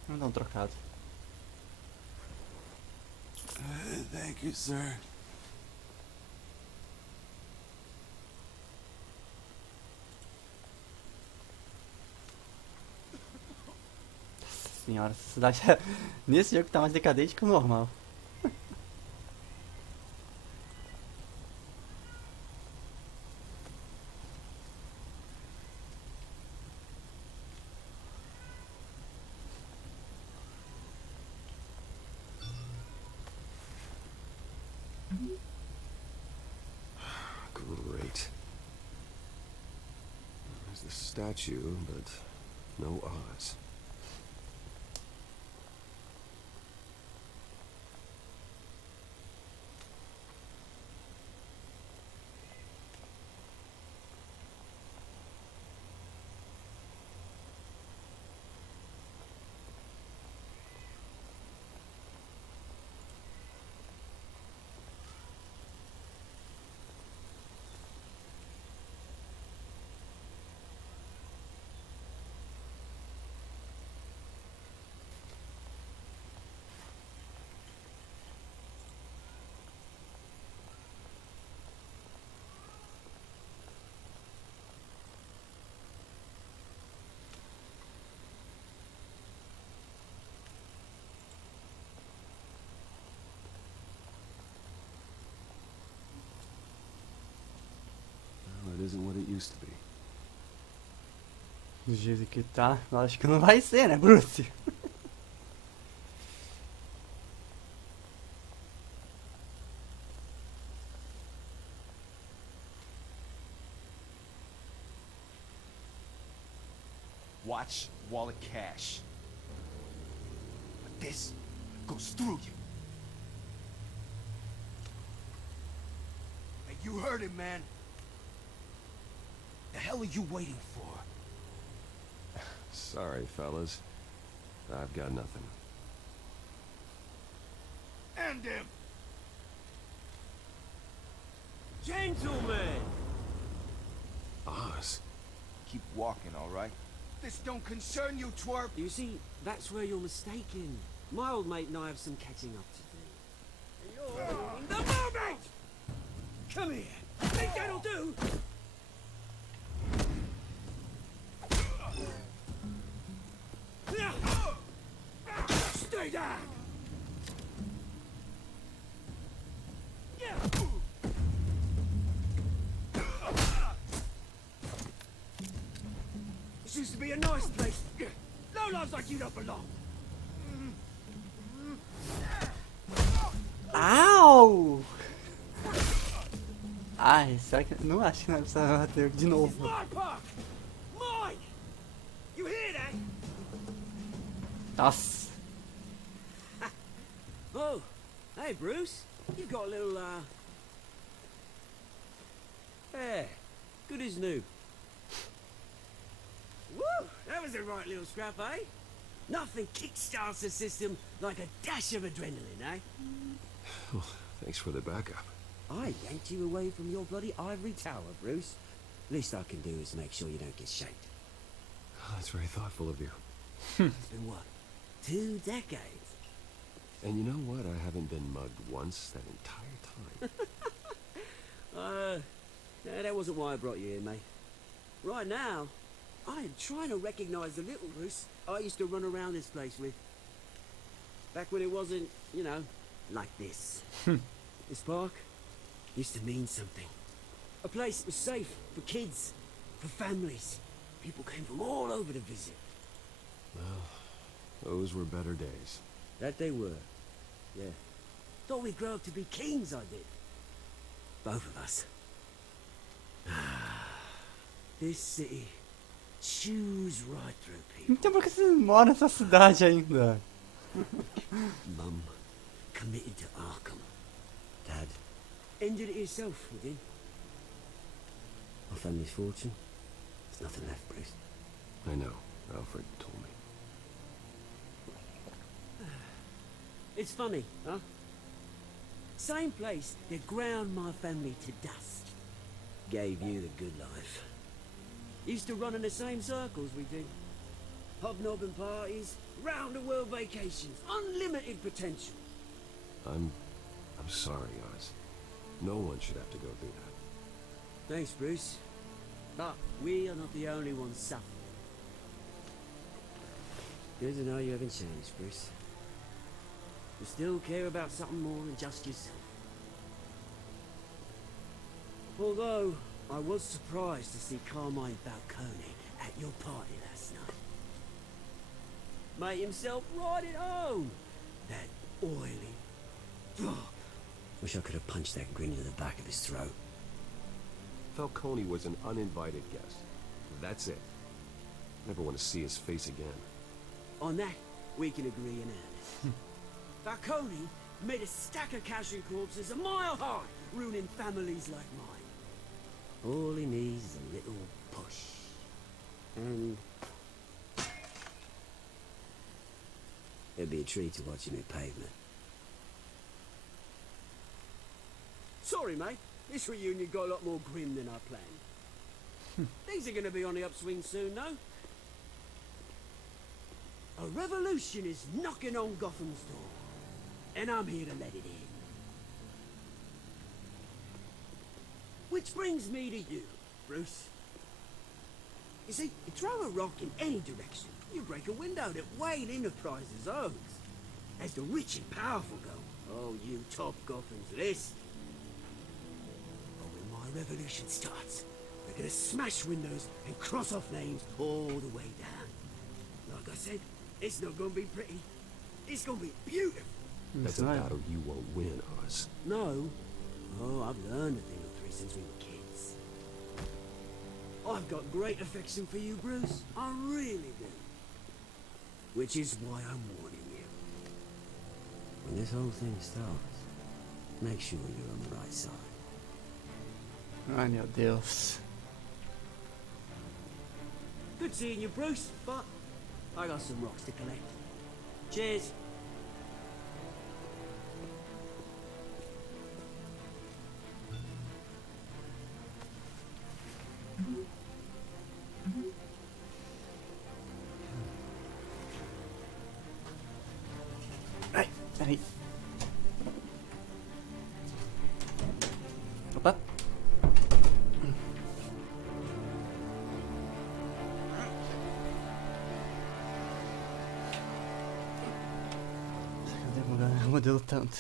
Vamos dar um trocado. Thank you, sir. Senhora, essa cidade nesse jogo tá mais decadente que o normal. Great. There's the statue, but no Oz. isn't what it used to be. Do jeito que tá, lógico que não vai ser, né, Bruce? Watch wallet cash. But this goes through you. Hey, you heard him, man. The hell are you waiting for? Sorry, fellas. I've got nothing. And him! Gentlemen! Oz. Keep walking, all right? This don't concern you, twerp! You see, that's where you're mistaken. My old mate and I have some catching up to do. You're in the moment! Come here! Think that'll do? Stay down! This used to be a nice place. Lowlifes like you don't belong. Au! Ai, será que... Não acho que nós precisamos bater de novo. My park! Mine! You hear that? Nossa. Oh, hey Bruce. You've got a little, yeah, good as new. Woo! That was a right little scrap, eh? Nothing kickstarts the system like a dash of adrenaline, eh? Well, thanks for the backup. I yanked you away from your bloody ivory tower, Bruce. Least I can do is make sure you don't get shaked. Oh, that's very thoughtful of you. It's been what? 2 decades? And you know what? I haven't been mugged once that entire time. No, that wasn't why I brought you here, mate. Right now, I am trying to recognize the little Bruce I used to run around this place with. Back when it wasn't, you know, like this. This park used to mean something. A place that was safe for kids, for families. People came from all over to visit. Well, those were better days. That they were. Yeah. Thought we'd grow up to be kings, I did. Both of us. This city chews right through people. Então por que vocês moram nessa cidade ainda? Mum committed to Arkham. Dad ended it himself within. My family's fortune. There's nothing left, Bruce. I know. Alfred told me. It's funny, huh? Same place that ground my family to dust. Gave you the good life. Used to run in the same circles we did. Hobnobbing parties, round-the-world vacations, unlimited potential. I'm sorry, Oz. No one should have to go through that. Thanks, Bruce. But we are not the only ones suffering. Good to know you haven't changed, Bruce. You still care about something more than just yourself. Although, I was surprised to see Carmine Falcone at your party last night. Made himself right at home. That oily... Wish I could have punched that grin into the back of his throat. Falcone was an uninvited guest. That's it. Never want to see his face again. On that, we can agree in earnest. Falcone made a stack of casual corpses a mile high, ruining families like mine. All he needs is a little push. And... it'd be a treat to watch him hit pavement. Sorry, mate. This reunion got a lot more grim than I planned. Things are going to be on the upswing soon, though. A revolution is knocking on Gotham's door. And I'm here to let it in. Which brings me to you, Bruce. You see, you throw a rock in any direction, you break a window that Wayne Enterprises owns. As the rich and powerful go, oh, you top Gotham's list. But when my revolution starts, We're gonna smash windows and cross off names all the way down. Like I said, it's not gonna be pretty. It's gonna be beautiful. That's a battle you won't win, Oz. No. Oh, I've learned a thing or three since we were kids. I've got great affection for you, Bruce. I really do. Which is why I'm warning you. When this whole thing starts, make sure you're on the right side. Ai, meu Deus. Good seeing you, Bruce, but I got some rocks to collect. Cheers. Ai, peraí. Opa. Cadê o modelo tanto?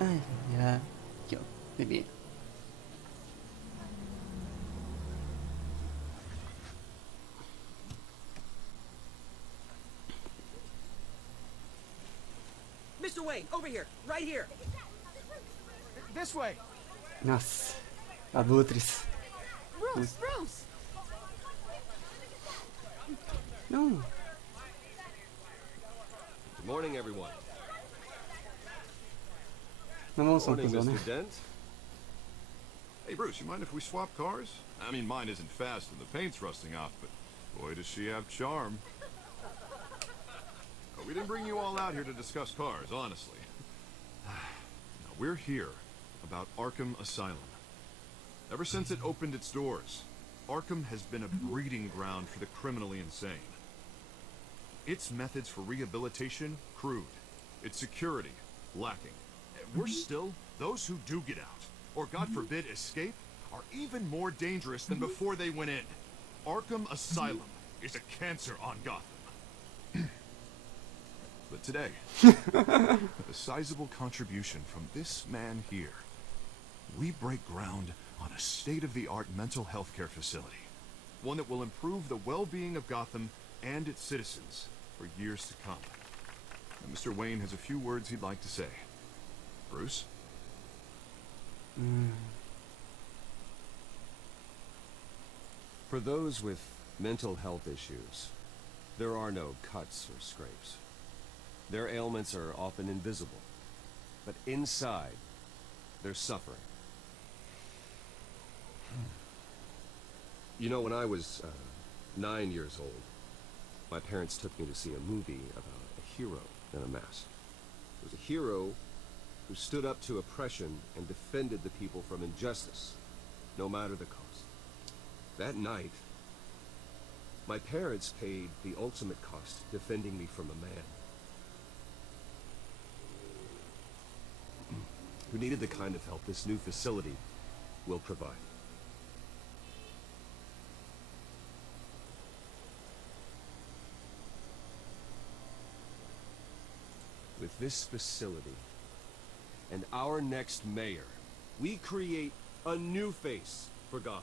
Ai, já. Aqui, ó. Bebê. Mr. Wayne, over here, right here. This way. Nossa. Abutres. Bruce, Bruce! Não. Good morning, everyone. Não vamos Morning, confusão, né? Mr. Dent. Hey, Bruce, you mind if we swap cars? I mean, mine isn't fast and the paint's rusting off, but boy, does she have charm. We didn't bring you all out here to discuss cars, honestly. Now, we're here about Arkham Asylum. Ever since it opened its doors, Arkham has been a breeding ground for the criminally insane. Its methods for rehabilitation, crude. Its security, lacking. Worse still, those who do get out, or God forbid escape, are even more dangerous than before they went in. Arkham Asylum is a cancer on Gotham. But today, a sizable contribution from this man here, we break ground on a state-of-the-art mental health care facility. One that will improve the well-being of Gotham and its citizens for years to come. And Mr. Wayne has a few words he'd like to say. Bruce? For those with mental health issues, there are no cuts or scrapes. Their ailments are often invisible, but inside, they're suffering. You know, when I was 9 years old, my parents took me to see a movie about a hero in a mask. It was a hero who stood up to oppression and defended the people from injustice, no matter the cost. That night, my parents paid the ultimate cost defending me from a man who needed the kind of help this new facility will provide. With this facility and our next mayor, we create a new face for Gotham.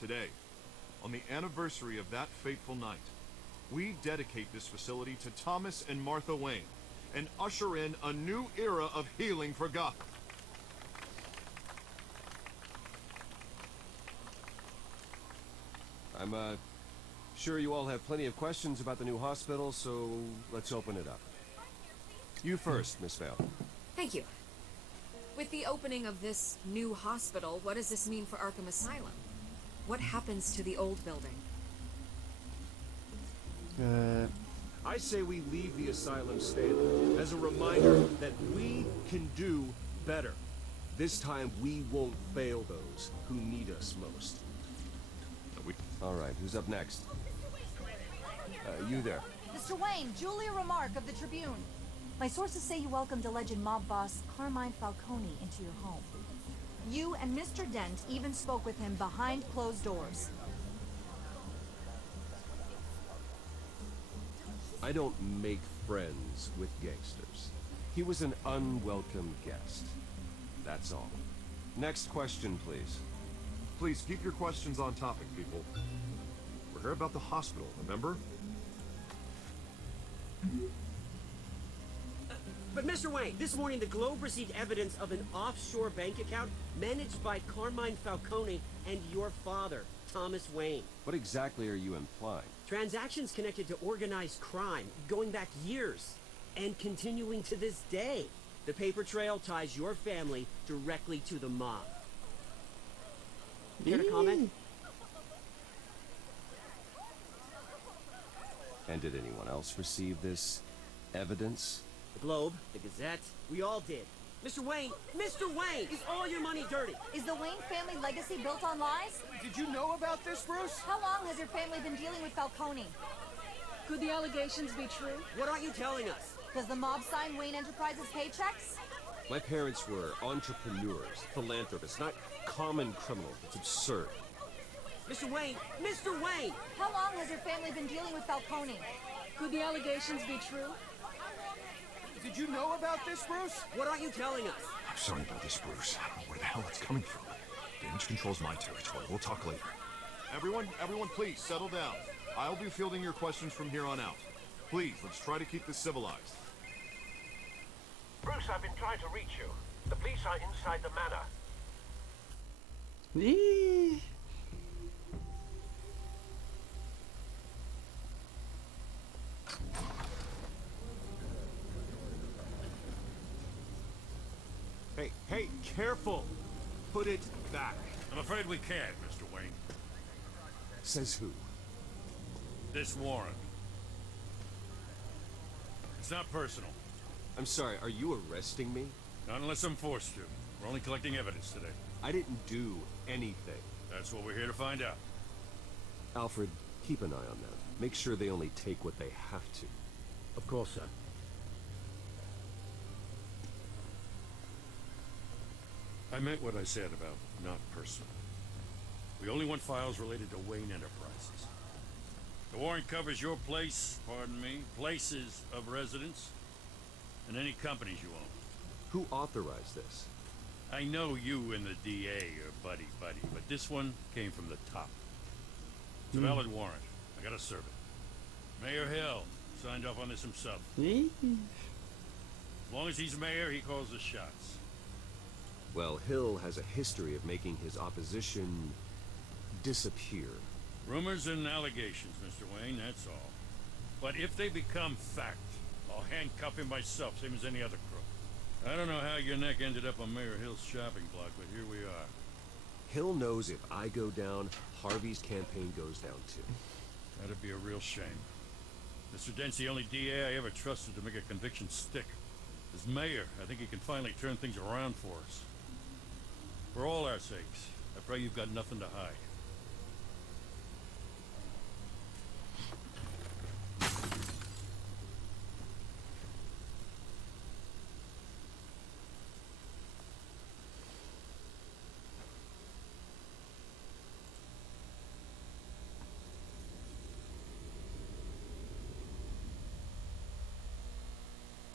Today, on the anniversary of that fateful night, we dedicate this facility to Thomas and Martha Wayne and usher in a new era of healing for Gotham. I'm sure you all have plenty of questions about the new hospital, so let's open it up. You first, Miss Vale. Thank you. With the opening of this new hospital, what does this mean for Arkham Asylum? What happens to the old building? I say we leave the asylum standing as a reminder that we can do better. This time we won't fail those who need us most. All right, who's up next? You there. Mr. Wayne, Julia Remark of the Tribune. My sources say you welcomed alleged mob boss Carmine Falcone into your home. You and Mr. Dent even spoke with him behind closed doors. I don't make friends with gangsters. He was an unwelcome guest. That's all. Next question, please. Please keep your questions on topic, people. We're here about the hospital, remember? But Mr. Wayne, this morning the Globe received evidence of an offshore bank account managed by Carmine Falcone and your father, Thomas Wayne. What exactly are you implying? Transactions connected to organized crime, going back years, and continuing to this day. The paper trail ties your family directly to the mob. Care to comment? And did anyone else receive this evidence? The Globe, the Gazette, we all did. Mr. Wayne, is all your money dirty? Is the Wayne family legacy built on lies? Did you know about this, Bruce? How long has your family been dealing with Falcone? Could the allegations be true? What aren't you telling us? Does the mob sign Wayne Enterprises paychecks? My parents were entrepreneurs, philanthropists, not common criminals. It's absurd. Mr. Wayne! How long has your family been dealing with Falcone? Could the allegations be true? Did you know about this, Bruce? What aren't you telling us? I'm sorry about this, Bruce. I don't know where the hell it's coming from. Damage control's my territory. We'll talk later. Everyone, please, settle down. I'll be fielding your questions from here on out. Please, let's try to keep this civilized. Bruce, I've been trying to reach you. The police are inside the manor. Ih. Hey, careful! Put it back. I'm afraid we can't, Mr. Wayne. Says who? This warrant. It's not personal. I'm sorry, are you arresting me? Not unless I'm forced to. We're only collecting evidence today. I didn't do anything. That's what we're here to find out. Alfred, keep an eye on them. Make sure they only take what they have to. Of course, sir. I meant what I said about not personal. We only want files related to Wayne Enterprises. The warrant covers your place, pardon me, places of residence, and any companies you own. Who authorized this? I know you and the DA are buddy-buddy, but this one came from the top. It's a valid warrant. I gotta serve it. Mayor Hill signed off on this himself. Ih. As long as he's mayor, he calls the shots. Well, Hill has a history of making his opposition disappear. Rumors and allegations, Mr. Wayne, that's all. But if they become fact, I'll handcuff him myself, same as any other crook. I don't know how your neck ended up on Mayor Hill's shopping block, but here we are. Hill knows if I go down, Harvey's campaign goes down too. That'd be a real shame. Mr. Dent's the only DA I ever trusted to make a conviction stick. As mayor, I think he can finally turn things around for us. For all our sakes, I pray you've got nothing to hide.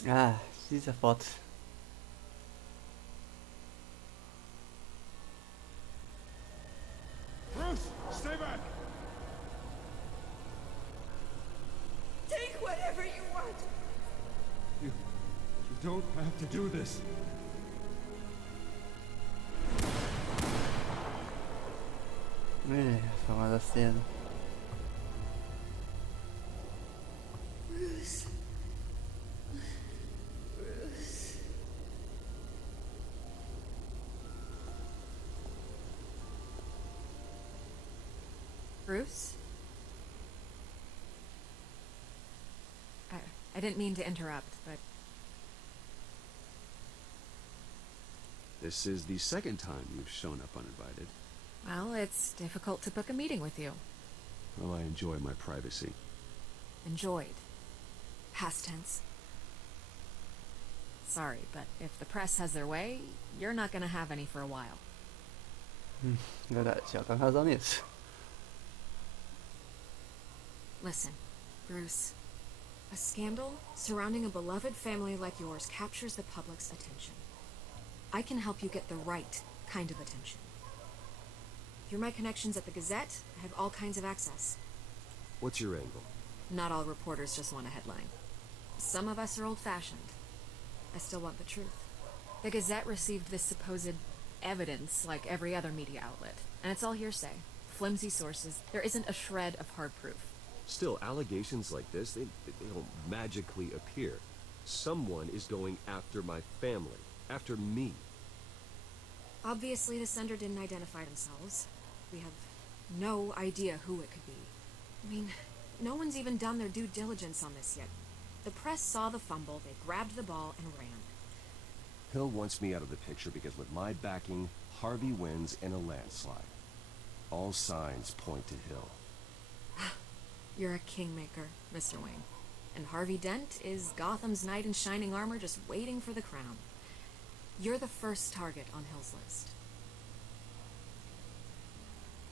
Ah, diese Foto. Bruce, stay back! Take whatever you want. You don't have to do this. Famosa cena. Bruce. Bruce. Bruce? I didn't mean to interrupt, but This is the second time you've shown up uninvited. well, it's difficult to book a meeting with you. Well, I enjoy my privacy. Enjoyed. Past tense. Sorry, but if the press has their way, you're not gonna have any for a while. Verdade, ela tá com razão nisso. Listen, Bruce, A scandal surrounding a beloved family like yours captures the public's attention. I can help you get the right kind of attention. Through my connections at the Gazette, I have all kinds of access. What's your angle? Not all reporters just want a headline. Some of us are old-fashioned. I still want the truth. The Gazette received this supposed evidence like every other media outlet, and it's all hearsay. Flimsy sources. There isn't a shred of hard proof. Still, allegations like this, they don't magically appear. Someone is going after my family, after me. Obviously, the sender didn't identify themselves. We have no idea who it could be. I mean, no one's even done their due diligence on this yet. The press saw the fumble, they grabbed the ball and ran. Hill wants me out of the picture because with my backing, Harvey wins in a landslide. All signs point to Hill. You're a kingmaker, Mr. Wayne. And Harvey Dent is Gotham's knight in shining armor just waiting for the crown. You're the first target on Hill's list.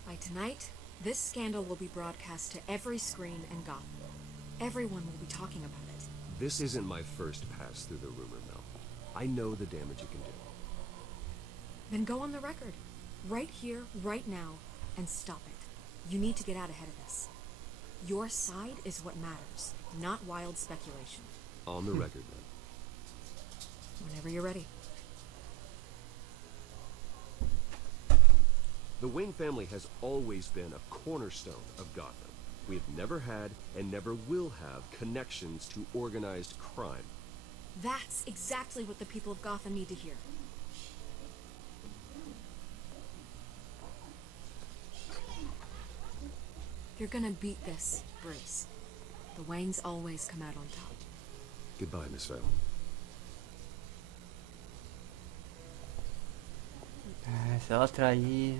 By tonight, this scandal will be broadcast to every screen in Gotham. Everyone will be talking about it. This isn't my first pass through the rumor mill. I know the damage it can do. Then go on the record. Right here, right now, and stop it. You need to get out ahead of this. Your side is what matters, not wild speculation. On the record, then. Whenever you're ready. The Wayne family has always been a cornerstone of Gotham. We have never had and never will have connections to organized crime. That's exactly what the people of Gotham need to hear. You're gonna beat this, Bruce. The Waynes always come out on top. Goodbye, Miss Vale. Se ela trair...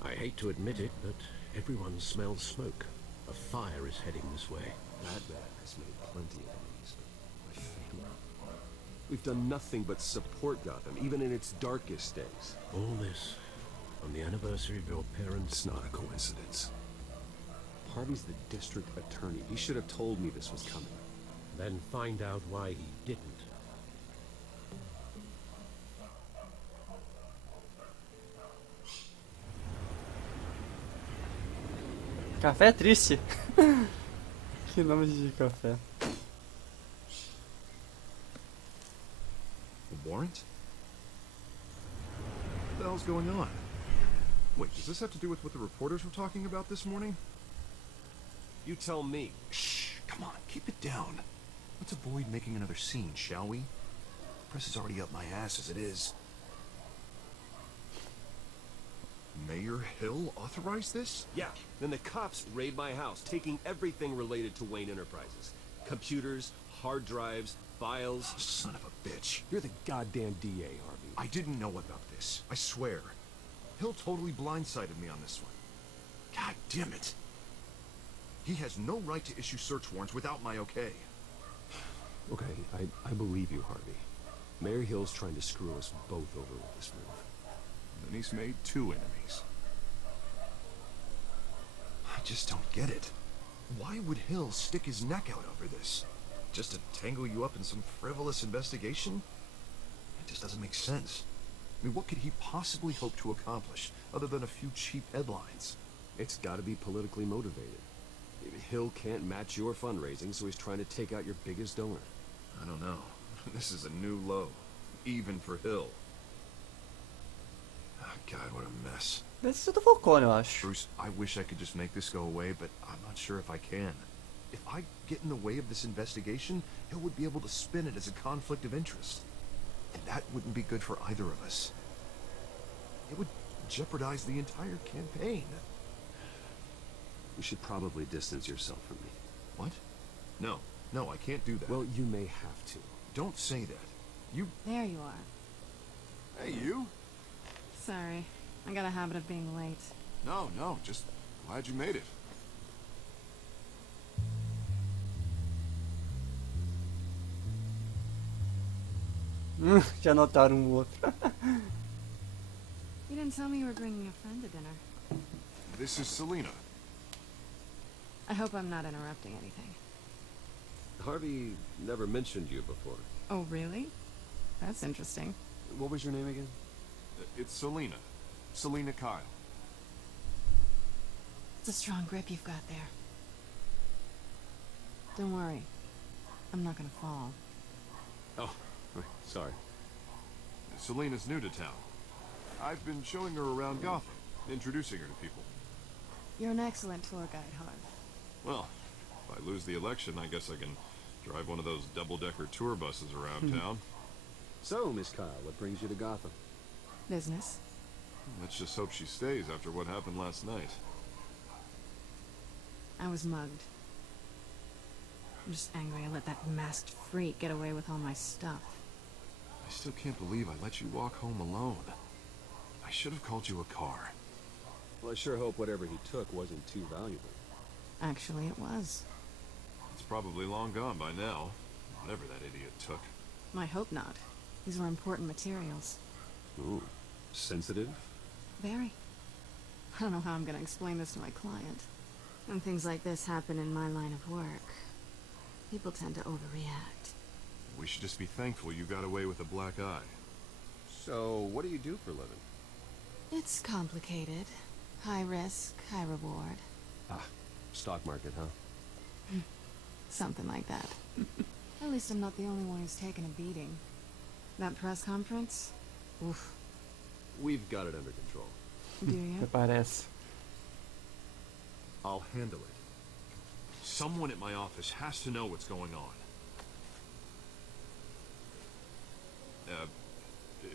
I hate to admit it, but everyone smells smoke. A fire is heading this way. Batman has made plenty of enemies, but my family... We've done nothing but support Gotham, even in its darkest days. All this on the anniversary of your parents' It's not a coincidence. Harvey's the district attorney. He should have told me this was coming. Then find out why he didn't. Café é triste. Que nome de café. A warrant? What the hell's going on? Wait, does this have to do with what the reporters were talking about this morning? You tell me. Shh, come on, keep it down. Let's avoid making another scene, shall we? The press is already up my ass as it is. Mayor Hill authorized this? Yeah, then the cops raid my house, taking everything related to Wayne Enterprises. Computers, hard drives, files. Oh, son of a bitch. You're the goddamn DA, Harvey. I didn't know about this. I swear. Hill totally blindsided me on this one. God damn it. He has no right to issue search warrants without my okay. Okay, I believe you, Harvey. Mayor Hill's trying to screw us both over with this move. Then he's made two enemies. I just don't get it. Why would Hill stick his neck out over this? Just to tangle you up in some frivolous investigation? It just doesn't make sense. I mean, what could he possibly hope to accomplish other than a few cheap headlines? It's gotta be politically motivated. Hill can't match your fundraising, so he's trying to take out your biggest donor. I don't know. This is a new low. Even for Hill. Oh, God, what a mess. Desse tudo focou, eu acho. Bruce, I wish I could just make this go away, but I'm not sure if I can. If I get in the way of this investigation, Hill would be able to spin it as a conflict of interest. And that wouldn't be good for either of us. It would jeopardize the entire campaign. You should probably distance yourself from me. What? No, I can't do that. Well, you may have to. Don't say that. You... There you are. Hey, you? Sorry. I got a habit of being late. No, just glad you made it. Já notaram um outro. You didn't tell me you were bringing a friend to dinner. This is Selena. I hope I'm not interrupting anything. Harvey never mentioned you before. Oh, really? That's interesting. What was your name again? It's Selena. Selena Kyle. It's a strong grip you've got there. Don't worry. I'm not gonna fall. Oh, sorry. Selena's new to town. I've been showing her around Gotham, introducing her to people. You're an excellent tour guide, Harv. Well, if I lose the election, I guess I can drive one of those double-decker tour buses around town. So, Miss Kyle, what brings you to Gotham? Business. Let's just hope she stays after what happened last night. I was mugged. I'm just angry I let that masked freak get away with all my stuff. I still can't believe I let you walk home alone. I should have called you a car. Well, I sure hope whatever he took wasn't too valuable. Actually, it was. It's probably long gone by now. Whatever that idiot took. I hope not. These were important materials. Ooh, sensitive? Very. I don't know how I'm gonna explain this to my client. When things like this happen in my line of work, people tend to overreact. We should just be thankful you got away with a black eye. So, what do you do for a living? It's complicated. High risk, high reward. Ah, stock market, huh? Something like that. At least I'm not the only one who's taken a beating. That press conference? Oof. We've got it under control. Do you? Parece. I'll handle it. Someone at my office has to know what's going on.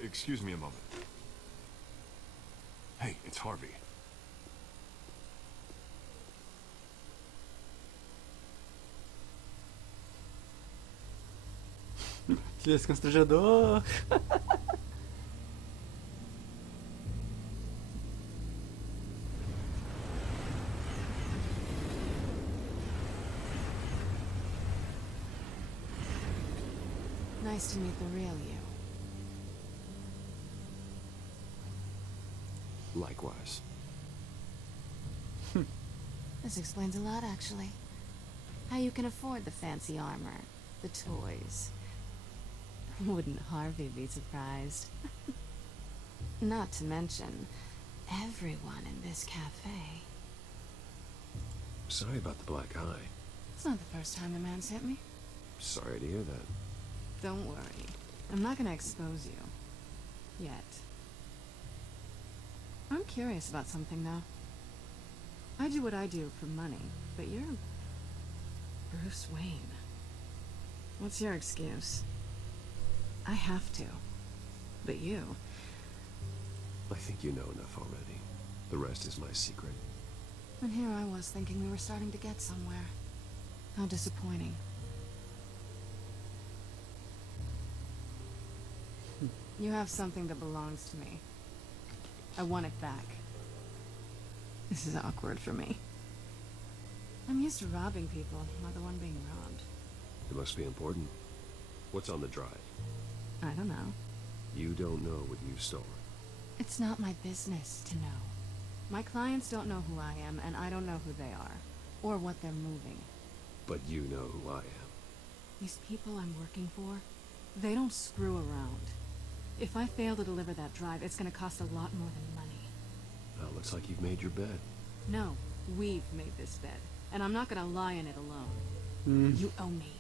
Excuse me a moment. Hey, it's Harvey. Silêncio constrangedor. Nice to meet the real you. Likewise. This explains a lot, actually. How you can afford the fancy armor, the toys. Wouldn't Harvey be surprised? Not to mention, everyone in this cafe. Sorry about the black eye. It's not the first time the man's hit me. Sorry to hear that. Don't worry. I'm not gonna expose you. Yet. I'm curious about something, though. I do what I do for money, but you're Bruce Wayne. What's your excuse? I have to. But you... I think you know enough already. The rest is my secret. And here I was thinking we were starting to get somewhere. How disappointing. You have something that belongs to me. I want it back. This is awkward for me. I'm used to robbing people, not the one being robbed. It must be important. What's on the drive? I don't know. You don't know what you've stolen. It's not my business to know. My clients don't know who I am, and I don't know who they are, or what they're moving. But you know who I am. These people I'm working for, they don't screw around. If I fail to deliver that drive, it's gonna cost a lot more than money. Well, looks like you've made your bed. No, we've made this bed, and I'm not gonna lie in it alone. You owe me.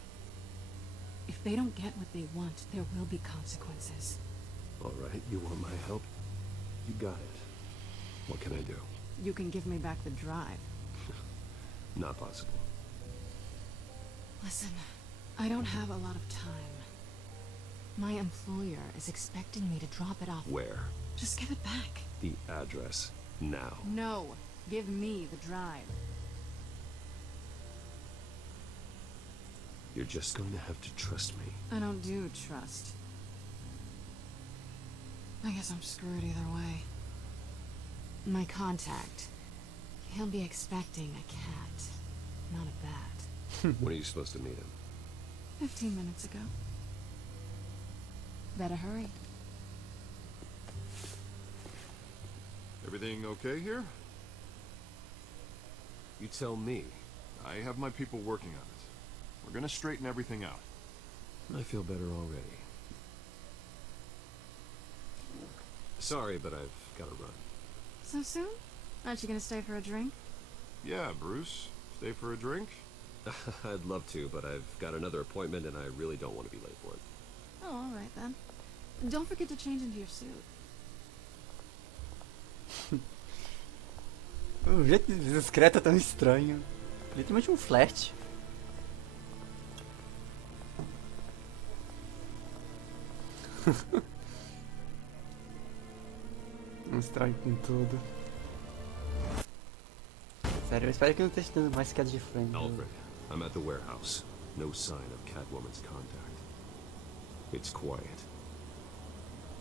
If they don't get what they want, there will be consequences. All right, you want my help? You got it. What can I do? You can give me back the drive. Not possible. Listen, I don't have a lot of time. My employer is expecting me to drop it off. Where? Just give it back. The address, now. No, give me the drive. You're just going to have to trust me. I don't do trust. I guess I'm screwed either way. My contact. He'll be expecting a cat, not a bat. When are you supposed to meet him? 15 minutes ago. Better hurry. Everything okay here? You tell me. I have my people working on it. We're gonna straighten everything out. I feel better already. Sorry, but I've got to run. So soon? Aren't you gonna stay for a drink? Yeah, Bruce. Stay for a drink? I'd love to, but I've got another appointment and I really don't want to be late for it. Oh, alright then. Don't forget to change into your suit. O jeito discreto é tão estranho. Literalmente um flerte. Um estranho com tudo. Sério, eu espero que não esteja dando mais queda de frame. Alfred, I'm at the warehouse. No sign of Catwoman's contact. It's quiet.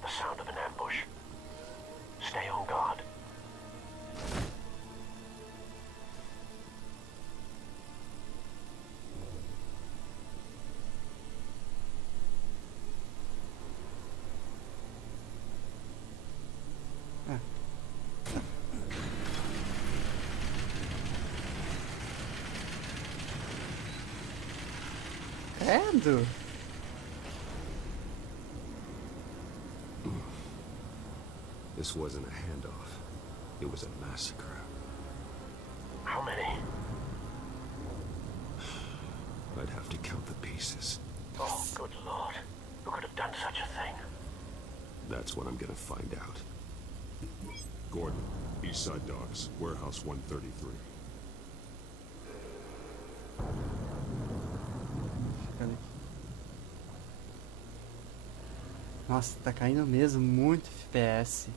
The sound of an ambush. Stay on guard. Credo! This wasn't a handoff. It was a massacre. How many? I'd have to count the pieces. Oh, good lord. Who could have done such a thing? That's what I'm gonna find out. Gordon, Eastside Docks, Warehouse 133. Nossa, tá caindo mesmo muito FPS.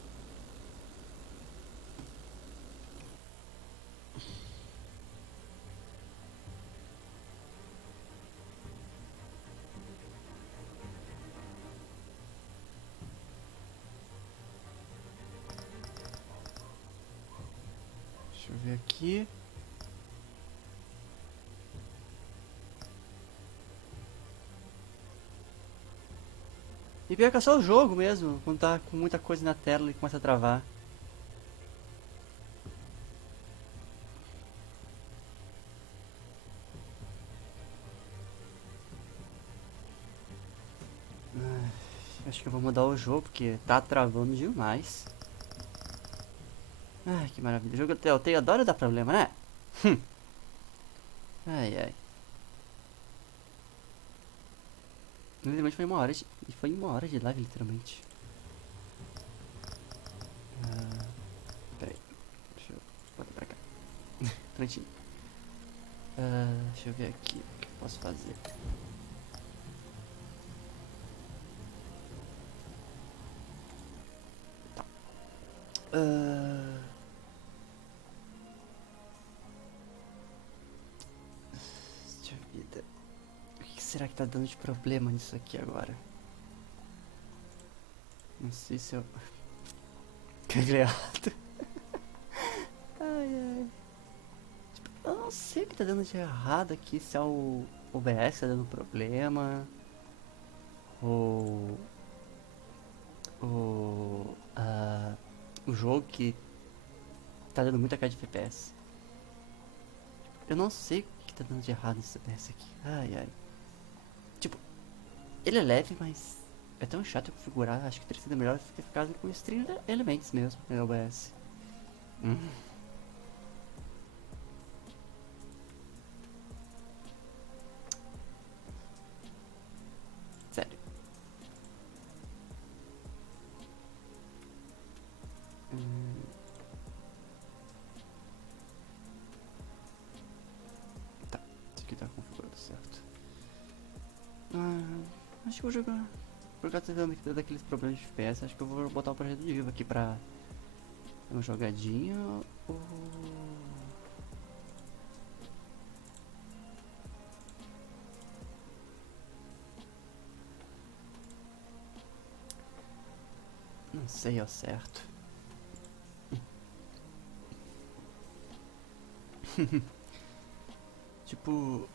Deixa eu ver aqui. E pior que é só o jogo mesmo, quando tá com muita coisa na tela e começa a travar. Acho que eu vou mudar o jogo, porque tá travando demais. Ai, que maravilha. O jogo Telltale adora dar problema, né? Ai, ai. Literalmente foi uma hora de live, literalmente. Peraí. Deixa eu botar pra cá. Prontinho. Deixa eu ver aqui o que eu posso fazer. Tá. Deixa eu ver. O que será que tá dando de problema nisso aqui agora? Não sei se eu... Cagreado. Ai, ai. Tipo, eu não sei o que tá dando de errado aqui. Se é o OBS tá dando problema. Ou... o jogo que tá dando muita cara de FPS. Eu não sei o que tá dando de errado nesse OBS aqui. Ai, ai. Tipo, ele é leve, mas é tão chato configurar. Acho que teria sido melhor ter ficado com Stream Elements mesmo, no OBS. Sério. Tá, isso aqui tá configurado certo. Acho que vou jogar. Por causa daqueles problemas de FPS, acho que eu vou botar o projeto de vivo aqui pra uma jogadinha. Ou... não sei ao certo. Tipo,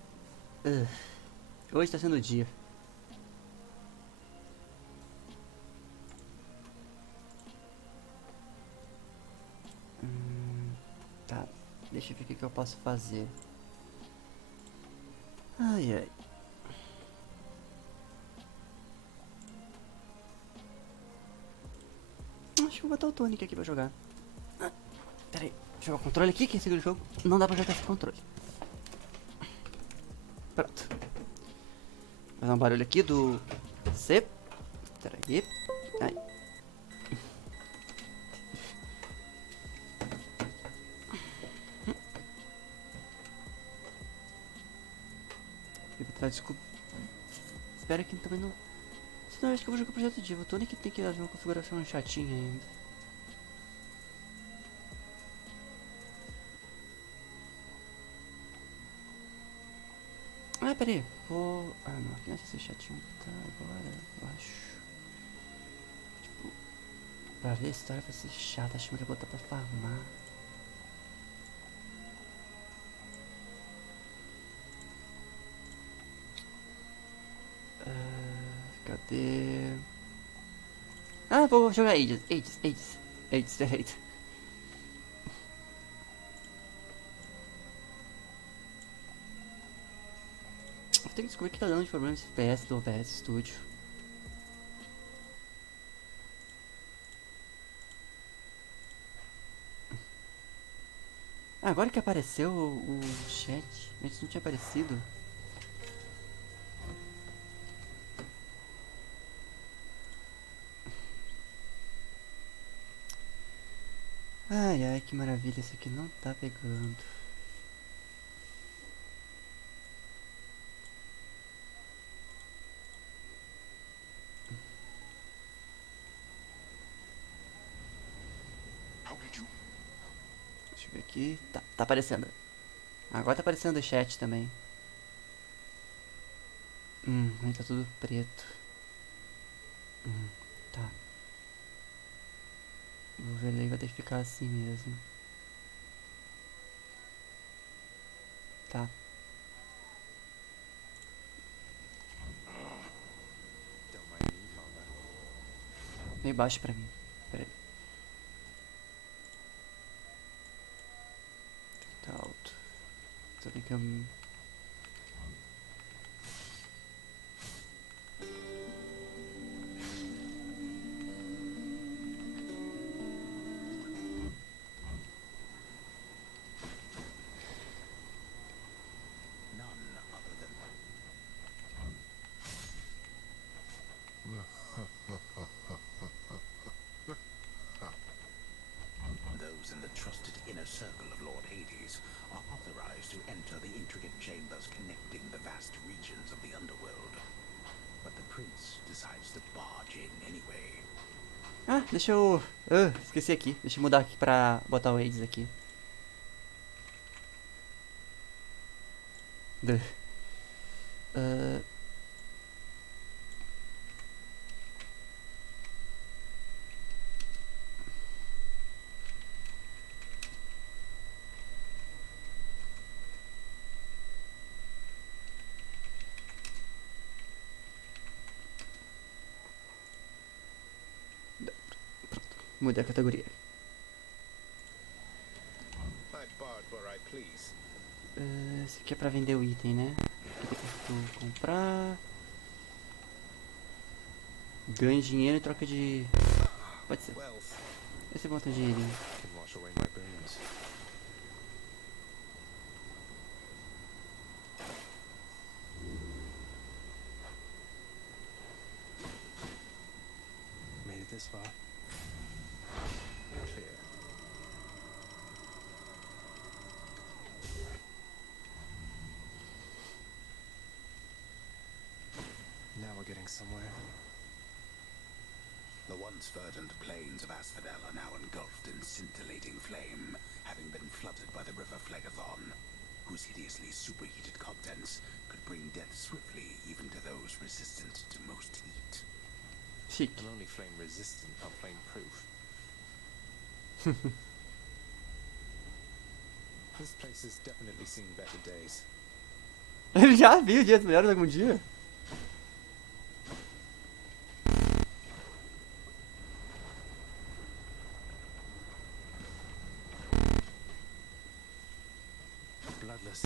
hoje tá sendo o dia. Tá, deixa eu ver o que eu posso fazer. Ai, ai. Acho que vou botar o Tonic aqui pra jogar. Pera aí, deixa eu jogar o controle aqui, que é segundo jogo. Não dá pra jogar esse controle. Pronto. Vou fazer um barulho aqui do C. Pera aí. Ai. Desculpa. Espero que também não. Senão eu acho que eu vou jogar o projeto Diva. O Tonic tem que fazer uma configuração chatinha ainda. Ah, pera aí. Vou. Ah, não. Aqui não vai ser chatinho. Tá, agora eu acho. Tipo. Pra ver a história vai ser chata. Acho que eu vou botar pra farmar. Cadê? Ah, vou jogar Ages, perfeito. Eu tenho que descobrir o que tá dando de problema esse FPS do OBS Studio. Agora que apareceu o chat, antes não tinha aparecido. Ai, ai, que maravilha, isso aqui não tá pegando. Deixa eu ver aqui. Tá aparecendo. Agora tá aparecendo o chat também. Aí tá tudo preto. Tá. Vou ver aí, vai ter que ficar assim mesmo. Tá. Meio baixo pra mim. Pera aí. Tá alto. Só tem que eu... Those in the trusted inner circle of Lord Hades are authorized to enter the intricate chambers connecting the vast regions of the underworld. But the prince decides to barge in anyway. Ah, deixa eu... esqueci aqui. Deixa eu mudar aqui pra botar o Hades aqui. Mudei a categoria. Esse aqui é pra vender o item, né? Aqui tem que comprar. Ganhe dinheiro em troca de... Pode ser. Esse bota dinheirinho. Made it this far. Clear. Now we're getting somewhere. The once verdant plains of Asphodel are now engulfed in scintillating flame, having been flooded by the river Phlegethon, whose hideously superheated contents could bring death swiftly even to those resistant to most heat. Chic. I'm only flame resistant, not flame proof. This place has definitely seen better days. Ele já viu dias melhores algum dia? Bloodless.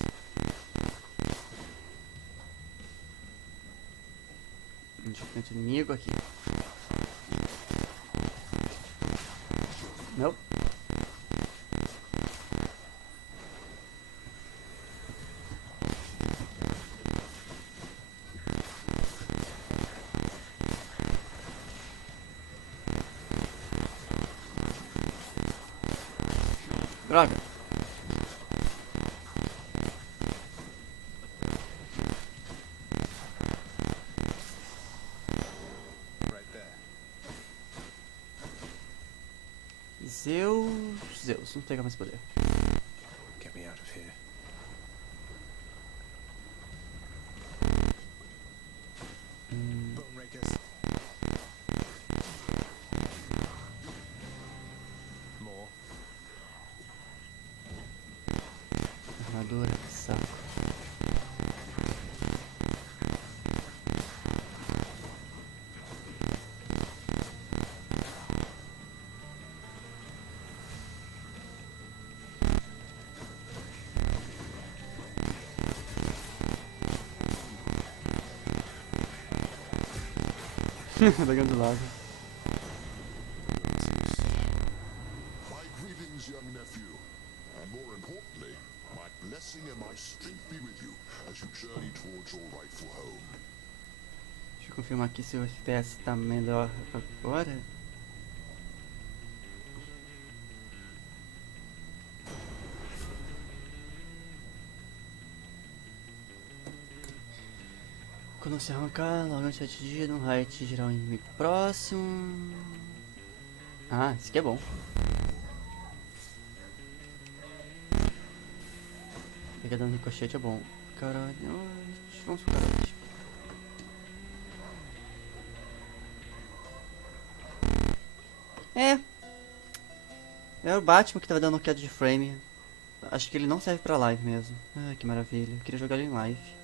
Tem outro inimigo aqui. Não. Droga. Zeus, não pegar mais poder. Get me out of here. Bone rakers. More. Armadura, que saco. Pegando do lado. My greetings, young nephew. And more importantly, my blessing and my strength be with you as you journey towards your rightful home. Deixa eu confirmar aqui se o FPS tá melhor agora. Quando se arrancar, logo antes de atingir, um raio atingirá o inimigo próximo. Ah, isso aqui é bom. Pegar dano ricochete é bom. Caralho, vamos pro caralho. É o Batman que tava dando queda de frame. Acho que ele não serve pra live mesmo. Ah, que maravilha. Eu queria jogar ele em live.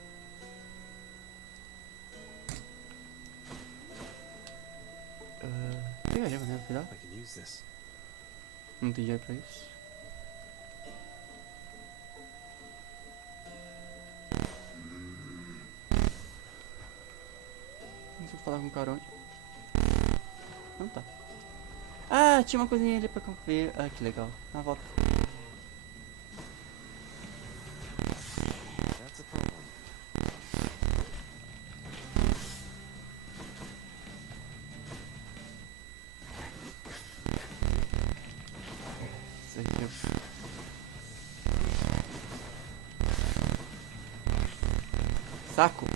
Pegaria, né? Cuidado. Não tem dinheiro pra isso. Não sei falar com o cara onde. Não tá. Ah, tinha uma coisinha ali pra ver. Ah, que legal. Na volta. Isso aqui é... Saco.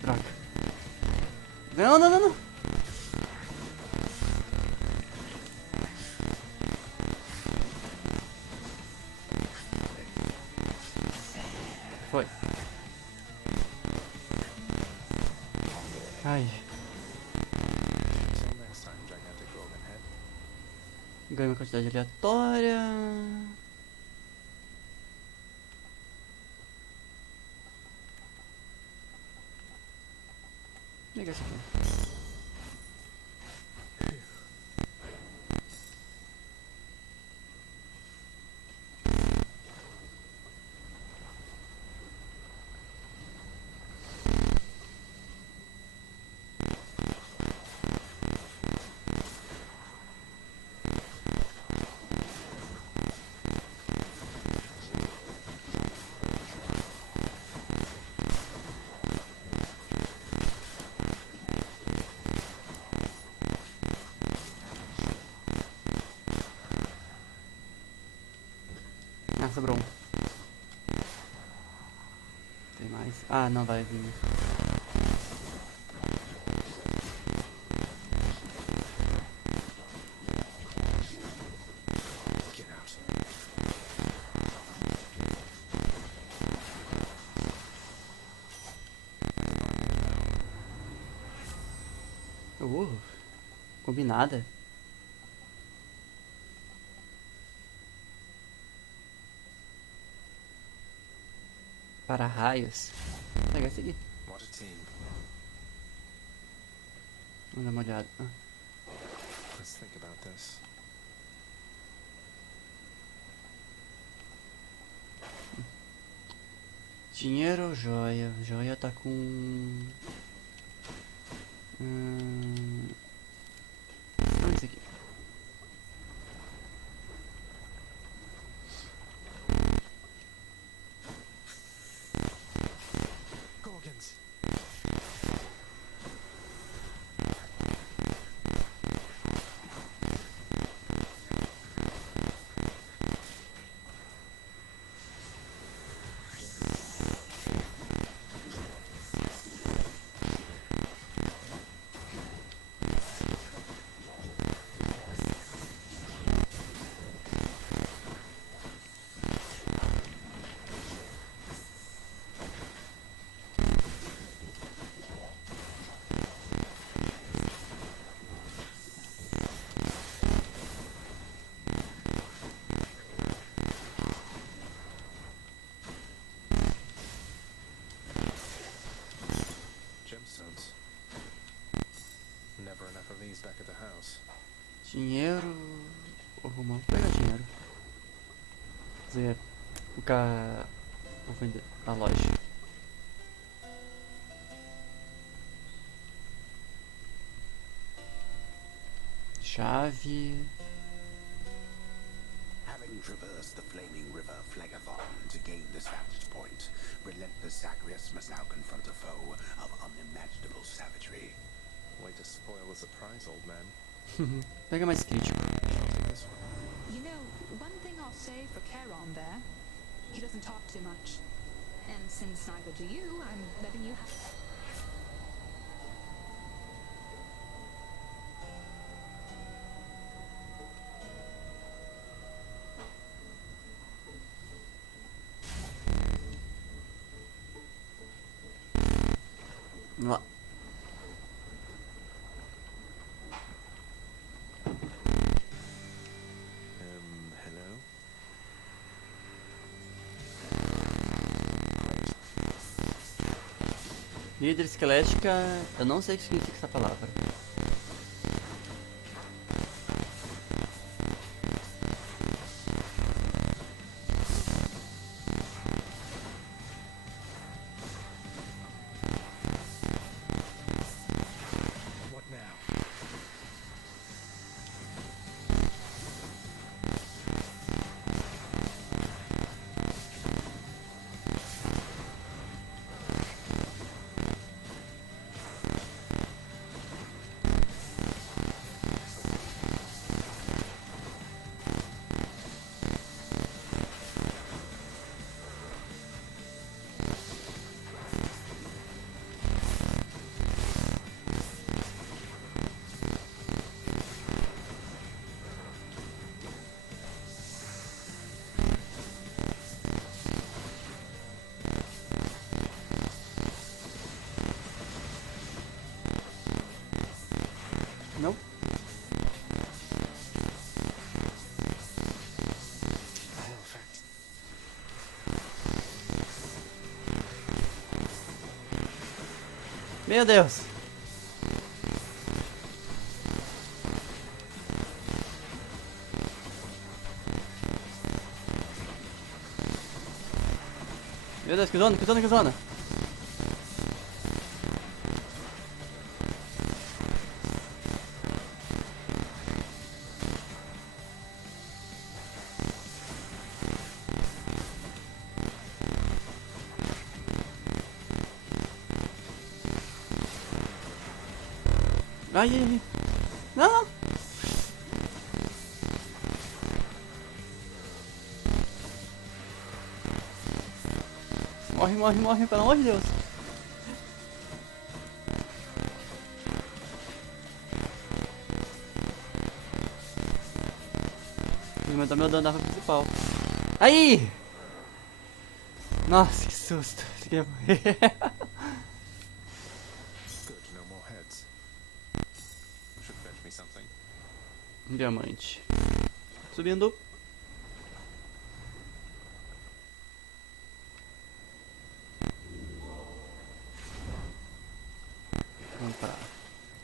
Droga. Não, não, não, não. Foi. Ai. Ganhei uma quantidade aleatória. Liga isso aqui. Ah, sobrou um. Tem mais. Ah, não vai vir. Combinada. Para raios. Vou pegar esse aqui. What a team. Vamos dar uma olhada. Let's think about this. Dinheiro ou joia? Joia tá com... Olha isso aqui. Gorgons. Gemstones. Never enough of these back at the house. Dinheiro... Vou pegar dinheiro. Quer dizer, vou vender a loja. Chave... Having traversed the flaming river Phlegethon to gain this vantage point, relentless Zagreus must now confront a foe of unimaginable savagery. Way to spoil the surprise, old man. Pega mais crítico. You know, one thing I'll say for Charon there, he doesn't talk too much. And since neither do you, I'm letting you have... Vamos lá. Hello? Líder esquelética... Eu não sei o que significa essa palavra. What now? Não? Meu Deus! Meu Deus, que zona, que zona, que zona! Ai, ai, ai. Não, não. Morre, morre, morre, pelo amor de Deus. Vou aumentar meu dano da arma principal. Aí! Nossa, que susto. Você queria morrer. Good, no more heads. Should fetch me something. Diamante. Subindo.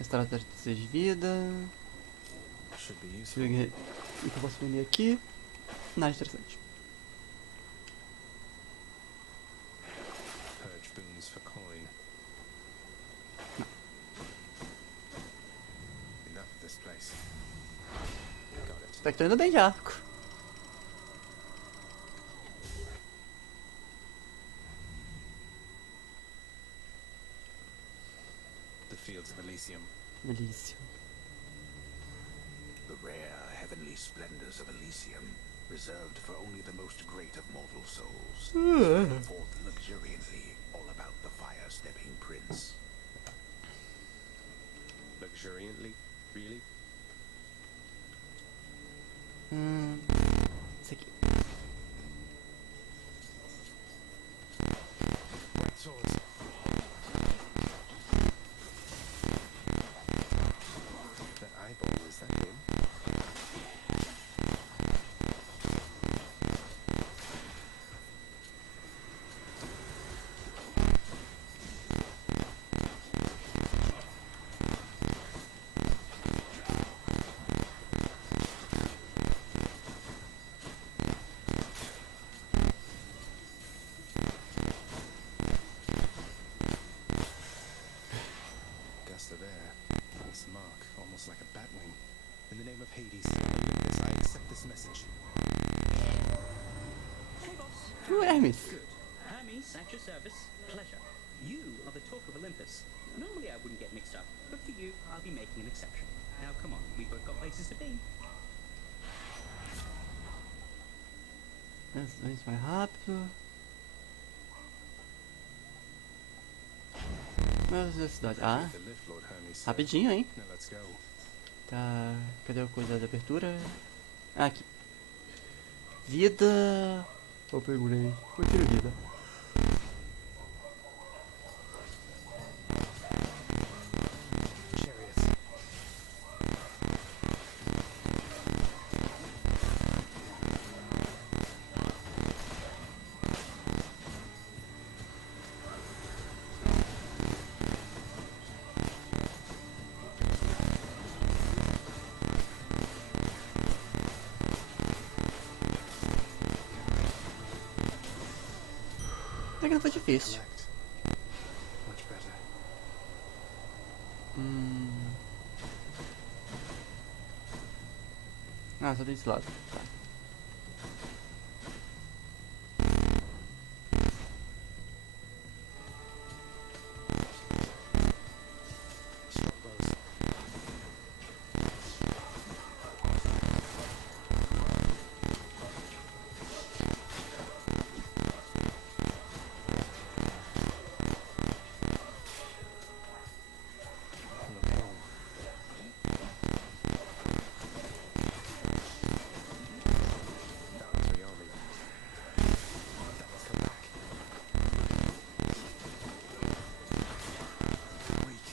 Restaurar 36 de vida. Should be O useful. que eu posso vender aqui? Nada interessante. Purge boons for coin. Enough of this place. Got it. Até que tô indo bem de arco. The fields of Elysium. Delícia. The rare heavenly splendors of Elysium, reserved for only the most great of mortal souls. Spread forth luxuriantly, all about the fire-stepping prince. Luxuriantly? Really? Isso aqui. White swords. That eyeball, is that him? Gust of air. This mark, almost like a bat wing. In the name of Hades, Olympus, I accept this message. Hey, boss. Hermes. Good. Hermes, at your service. Pleasure. You are the talk of Olympus. Normally I wouldn't get mixed up, but for you, I'll be making an exception. Now, come on. We've both got places to be. Isso mais rápido. Meu Deus, cidade. Ah, The lift, Lord Hermes said. rapidinho, hein? Now let's go. Tá. Cadê a coisa da abertura? Ah, aqui. Vida. Eu pergunei. Eu tiro vida. Chariots. Até que não foi difícil. Collect. Much better. Ah, só desse lado. Tá. Strongbows. Look home. Boundary army. That must come back. Weak.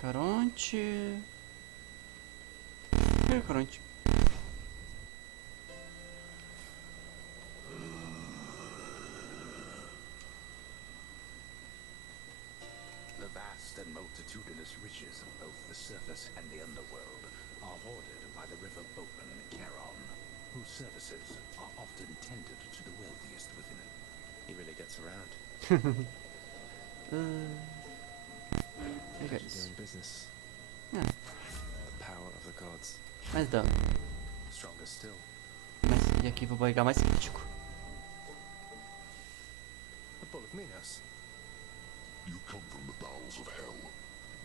Caronte. É, Caronte. The vast and multitudinous riches of both the surface and the underworld are hoarded by the river boatman Charon, whose services are often tendered to the wealthiest within it. He really gets around. Okay. Pleasure doing business. Yeah. The power of the gods. Mais dano. Stronger still. Mas, e aqui vou pegar mais crítico. The Bull of Minos. You come from the bowels of hell.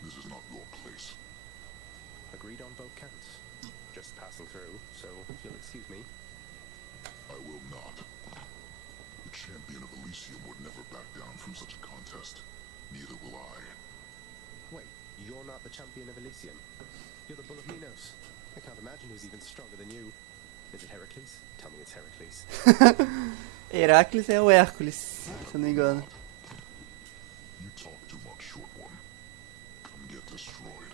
This is not your place. Agreed on both counts. Just passing through, so you'll excuse me. I will not. The champion of Elysium would never back down from such a contest. Neither will I. Wait, you're not the champion of Elysium. You're the Bull of Minos. I can't imagine who's even stronger than you. Is it Heracles? Tell me it's Heracles. Heracles é o Hércules, se eu não me engano. You talk too much, short one. Come get destroyed.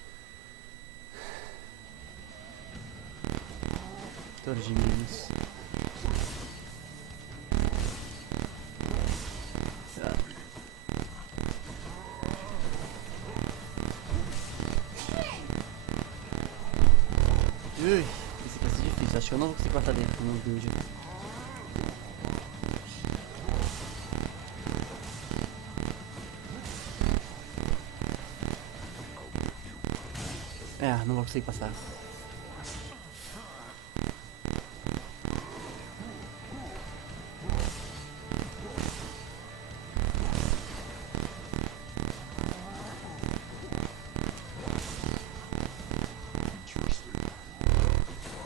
Torre de Minas. Tá. Ui, esse vai ser difícil. Acho que eu não vou conseguir cortar dentro no build. Não vou conseguir passar.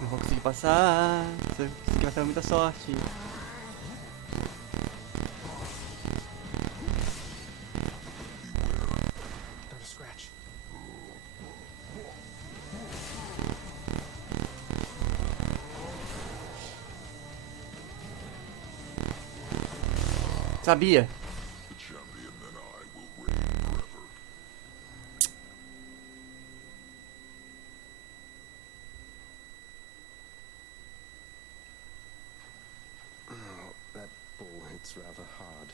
Não vou conseguir passar. Se eu conseguir passar, muita sorte. Sabia. Oh, that ball hits rather hard.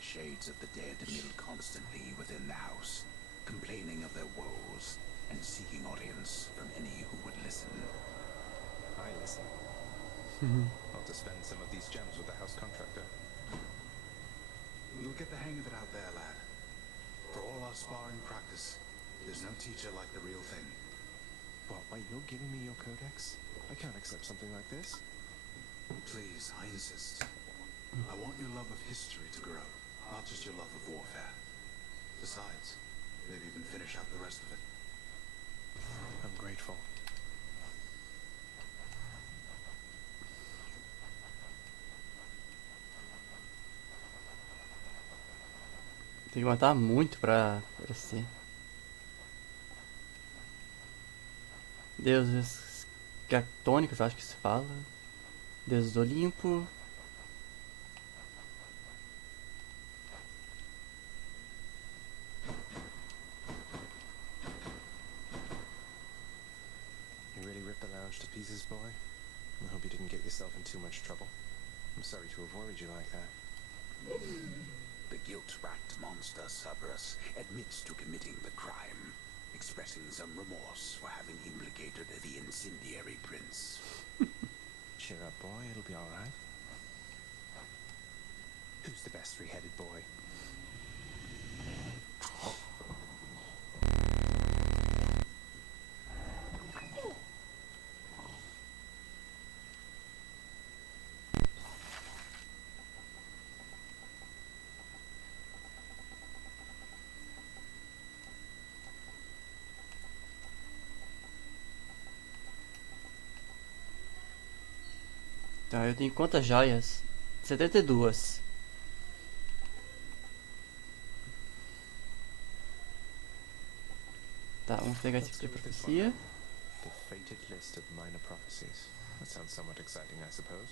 Shades of the dead mill constantly within the house, complaining of their woes and seeking audience from any who would listen. I listen. I'll have to spend some of these gems with the house contractor. You'll get the hang of it out there, lad. For all our sparring practice, there's no teacher like the real thing. What, wait, you're giving me your codex? I can't accept something like this. Please, I insist. I want your love of history to grow, not just your love of warfare. Besides, maybe even finish out the rest of it. I'm grateful. Tem que matar muito pra crescer. Deuses catônicos, acho que se fala. Deuses do Olimpo. You really ripped the lounge to pieces, boy? I hope you didn't get yourself in too much trouble. I'm sorry to have worried you like that. The guilt-racked monster Cerberus admits to committing the crime, expressing some remorse for having implicated the incendiary prince. Cheer up, boy. It'll be all right. Who's the best three-headed boy? Tá, eu tenho quantas joias? 72. Tá, vamos pegar esse aqui de profecia. The fated list of minor prophecies. That sounds somewhat exciting, I suppose.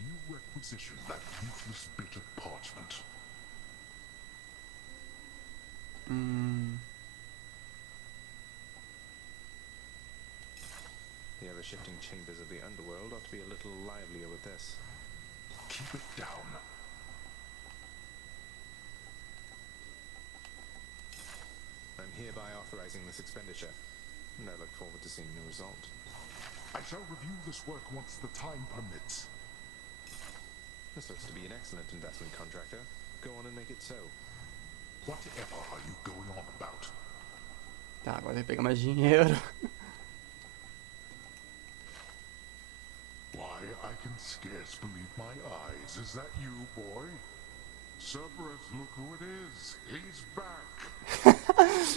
You requisition that useless bit of parchment. The ever-shifting chambers of the underworld ought to be a little livelier with this. Keep it down. I'm hereby authorizing this expenditure, and I look forward to seeing the result. I shall review this work once the time permits. This looks to be an excellent investment, contractor. Go on and make it so. Whatever are you going on about? Tá, agora tem que pegar mais dinheiro. Why, I can scarce believe my eyes. Is that you, boy? Cerberus, look who it is. He's back.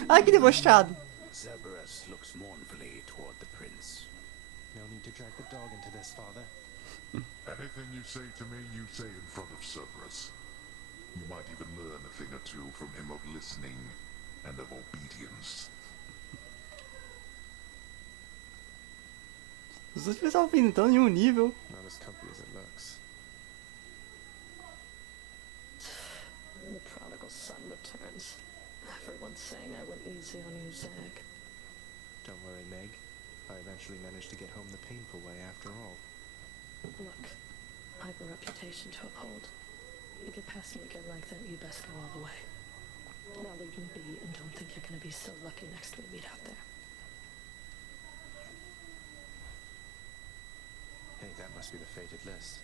Ai, que debochado. Cerberus looks mournfully toward the prince. No need to drag the dog into this, father. Anything you say to me, you say in front of Cerberus. You might even learn a thing or two from him of listening and of obedience. Os outros estavam pintando em um nível. Not as comfy as it looks. The prodigal son returns. Everyone's saying I went easy on you, Zach. Don't worry, Meg. I eventually managed to get home the painful way after all. Look, I have a reputation to uphold. You get past me again like that, you best go all the way. Now leave me be and don't think you're gonna be so lucky next we meet out there. Hey, that must be the fated list.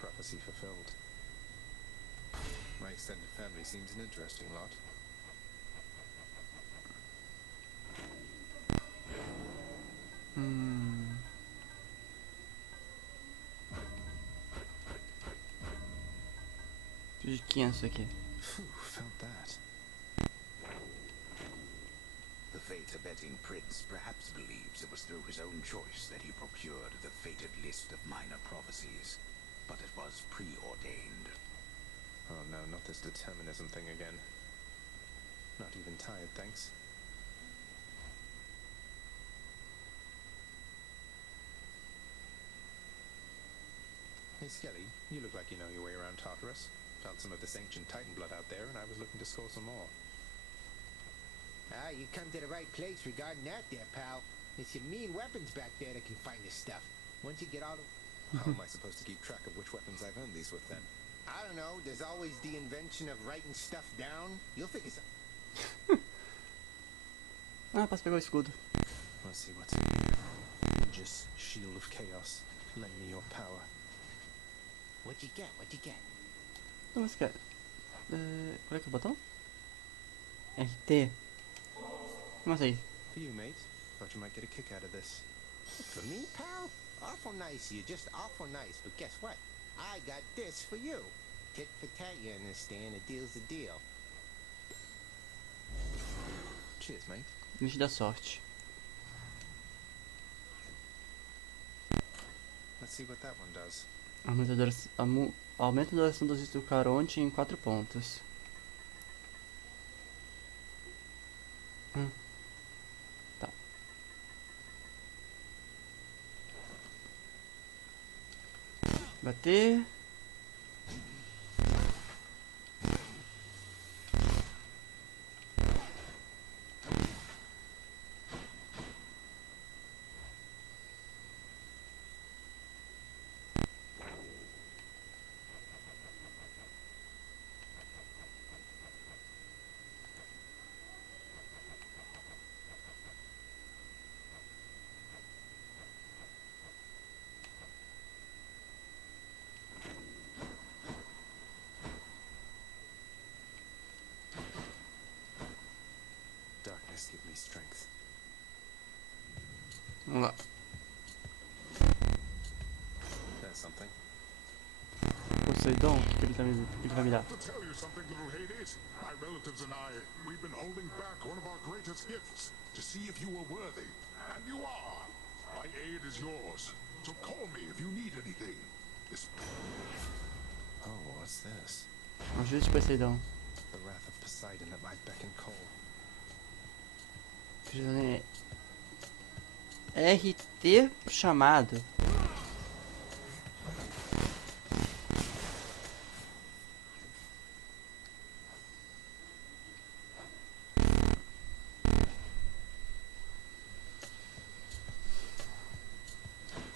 Prophecy fulfilled. My extended family seems an interesting lot. De 500 aqui. Phew, felt that. The fate-abetting prince perhaps believes it was through his own choice that he procured the fated list of minor prophecies, but it was preordained. Oh no, not this determinism thing again. Not even tired, thanks. Hey Skelly, you look like you know your way around Tartarus. Found some of this ancient Titan blood out there, and I was looking to score some more. Ah, you come to the right place regarding that there, pal. It's your mean weapons back there that can find this stuff. Once you get all the... How am I supposed to keep track of which weapons I've earned these with, then? I don't know, there's always the invention of writing stuff down. You'll figure something. Ah, posso pegar o escudo. Let's see what's in here. Just shield of chaos. Lend me your power. What'd you get? What'd you get? Então, mas quer. Qual é que é o botão? RT. Como assim? For you, mate. Thought you might get a kick out of this. For me, pal? Awful nice of you, just awful nice. But guess what? I got this for you. Tit for tat, you understand? A deal's a deal. Cheers, mate. Lente da sorte. Let's see what that one does. Aumenta a duração do uso do Caronte em 4 pontos. Tá. Bater. Darkness, give me strength. Vamos lá. That's something. Poseidon, o que ele vai me dar? To tell you something, little Hades, my relatives and I, we've been holding back one of our greatest gifts to see if you were worthy. And you are. My aid is yours. So call me if you need anything. Oh, what's this? Ajuda de Poseidon. The wrath of Poseidon at my beck and call. RT chamado.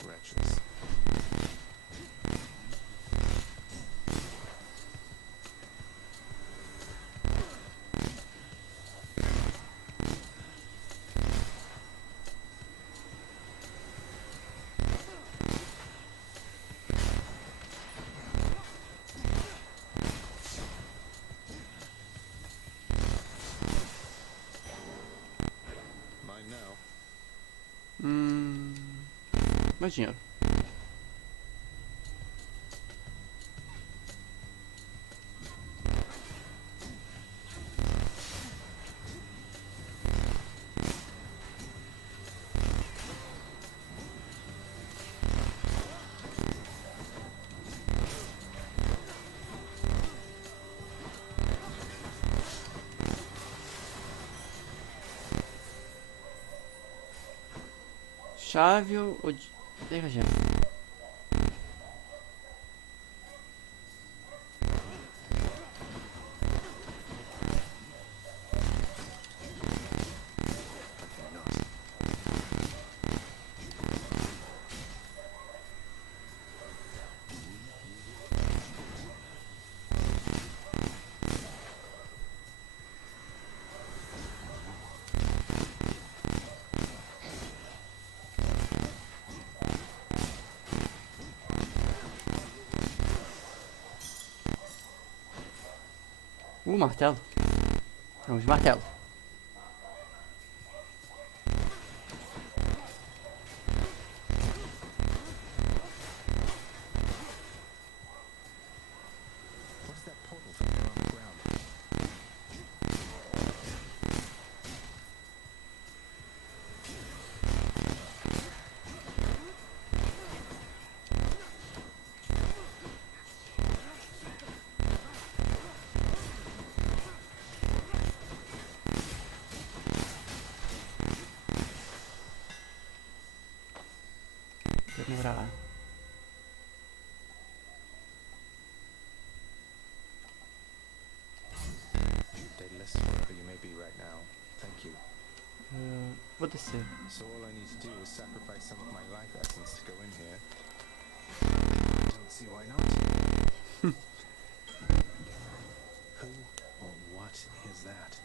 Wretches. Mine now. Mais dinheiro. Chave ou... Tem gema. Martelo. Vamos de martelo. What's that portal from there on the ground? Demorar. Daedalus, wherever you may be right now, thank you. Vou descer. So all I need to do is sacrifice some of my life essence to go in here. I don't see why not. Who or what is that?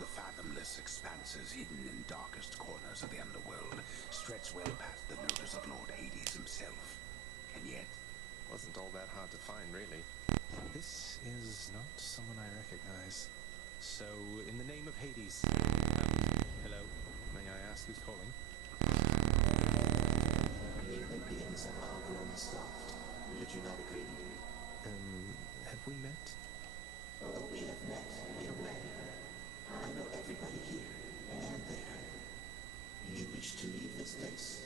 The fathomless expanses hidden in darkest corners of the underworld stretch well past the notice of Lord Hades himself. And yet... Wasn't all that hard to find, really. This is not someone I recognize. So, in the name of Hades... hello? May I ask who's calling? Did you not agree? Have we met? Oh, we have met in a way. I know everybody here and there. You wish to leave this place?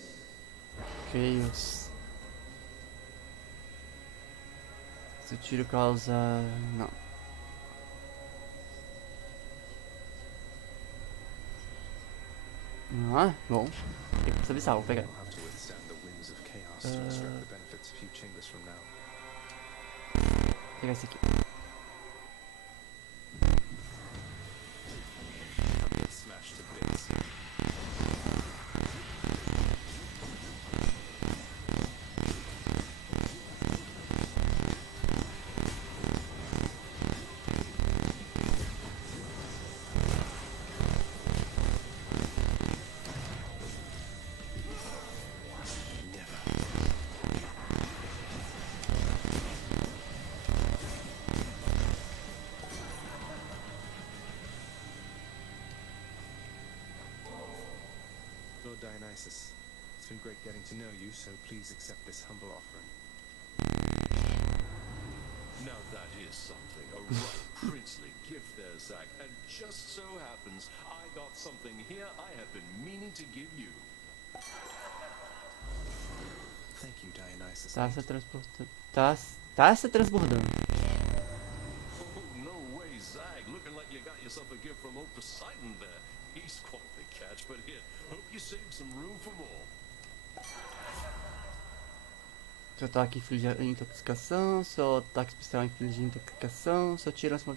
Chaos. Se o tiro causa... Não. Ah, bom. Tem que saber vou pegar. I'll have to withstand the winds of chaos to extract the benefits a few chambers from now. Vou pegar esse aqui. I'll get smashed to bits. Lord Dionysus, it's been great getting to know you, so please accept this humble offering. Now that is something, a right princely gift there, Zach, and just so happens I got something here I have been meaning to give you. Thank you, Dionysus. Tá se transportando. Tá se transbordando. Oh, no way, Zag. Looking like you got yourself a gift from old Poseidon there. He's quite the catch, but here, hope you save some room for more. Seu ataque inflige intoxicação, seu ataque especial inflige intoxicação, seu tiro acima...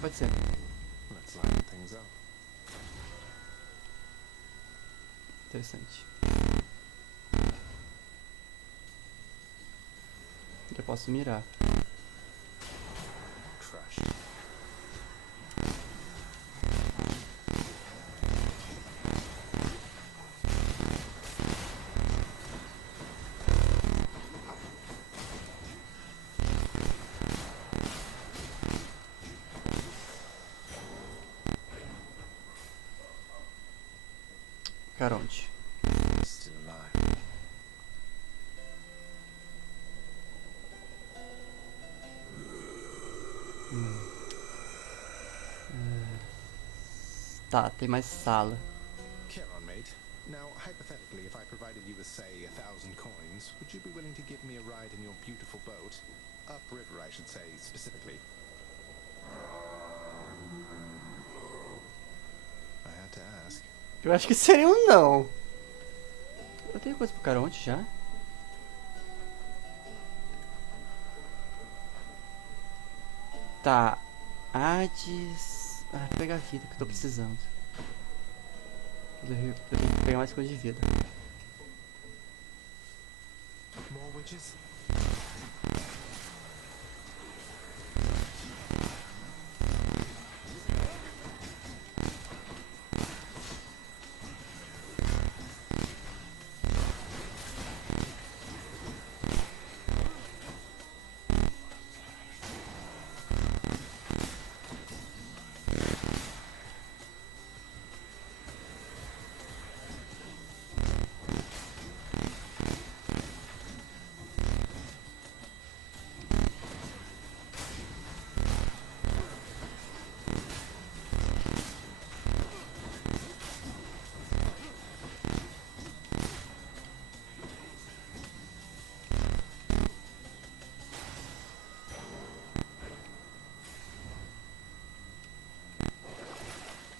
Pode ser. Let's line things up. Interessante. Eu posso mirar. Crushed. Caronte. Still alive. Tá, tem mais sala. Care on, mate. Now, hypothetically, if I provided you with, say, 1,000 coins, would you be willing to give me a ride in your beautiful boat? Upriver, I should say, specifically. I had to ask. Eu acho que seria um não. Eu tenho coisa pro Caronte já. Tá. Hades. Ah, vou pegar a vida que eu tô precisando. Eu tenho que pegar mais coisa de vida. More witches?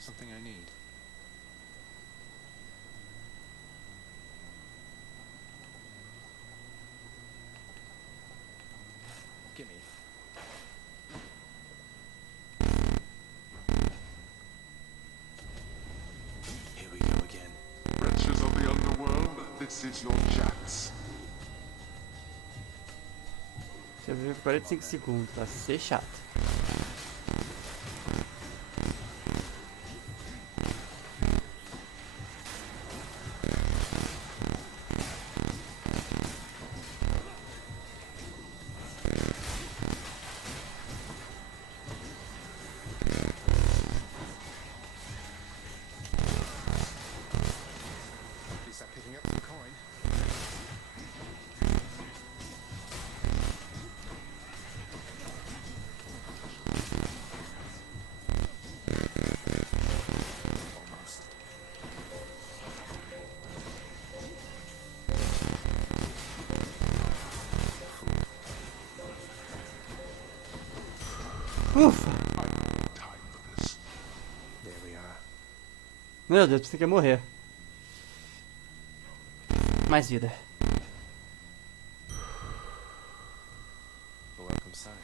Something I need. Gimme. Here we go again. Wretches of the underworld, this is your chance. Você vive 45 segundos, vai ser chato. At least I'm picking up some coin. Almost. Ufa! There we are. Meu Deus, você quer morrer. Mais vida. A welcome sight.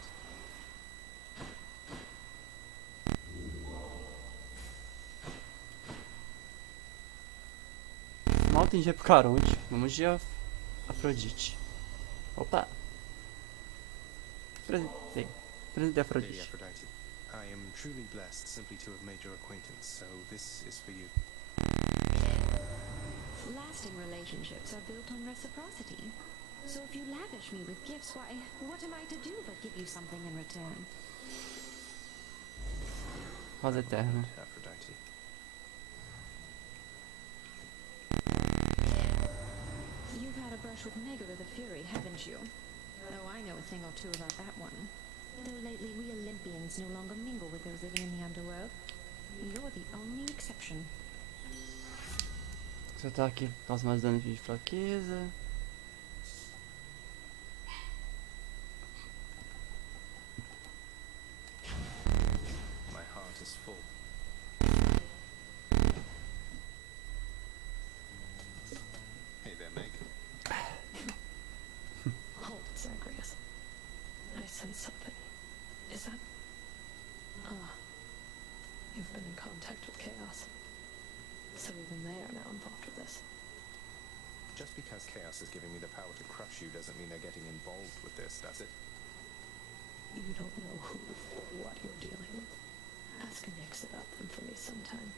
Mal tem dia pro Caronte. Vamos de Afrodite. Opa! Apresentei. Apresentei Lady Afrodite. Aphrodite, I am truly blessed simply to have made your acquaintance, so this is for you. Lasting relationships are built on reciprocity. So if you lavish me with gifts, why, what am I to do but give you something in return? Rosa Eterna. Aphrodite. You've had a brush with Megara the Fury, haven't you? Oh, I know a thing or two about that one. Though lately we Olympians no longer mingle with those living in the underworld. You're the only exception. Esse ataque causa mais dano de fraqueza. My heart is full. Hey there, Meg. Hold it, Zagreus. I sense something. Is that... Ah. You've been in contact with Chaos. So even they are now involved with this. Just because Chaos is giving me the power to crush you doesn't mean they're getting involved with this, does it? You don't know who or what you're dealing with. Ask Nyx about them for me sometime.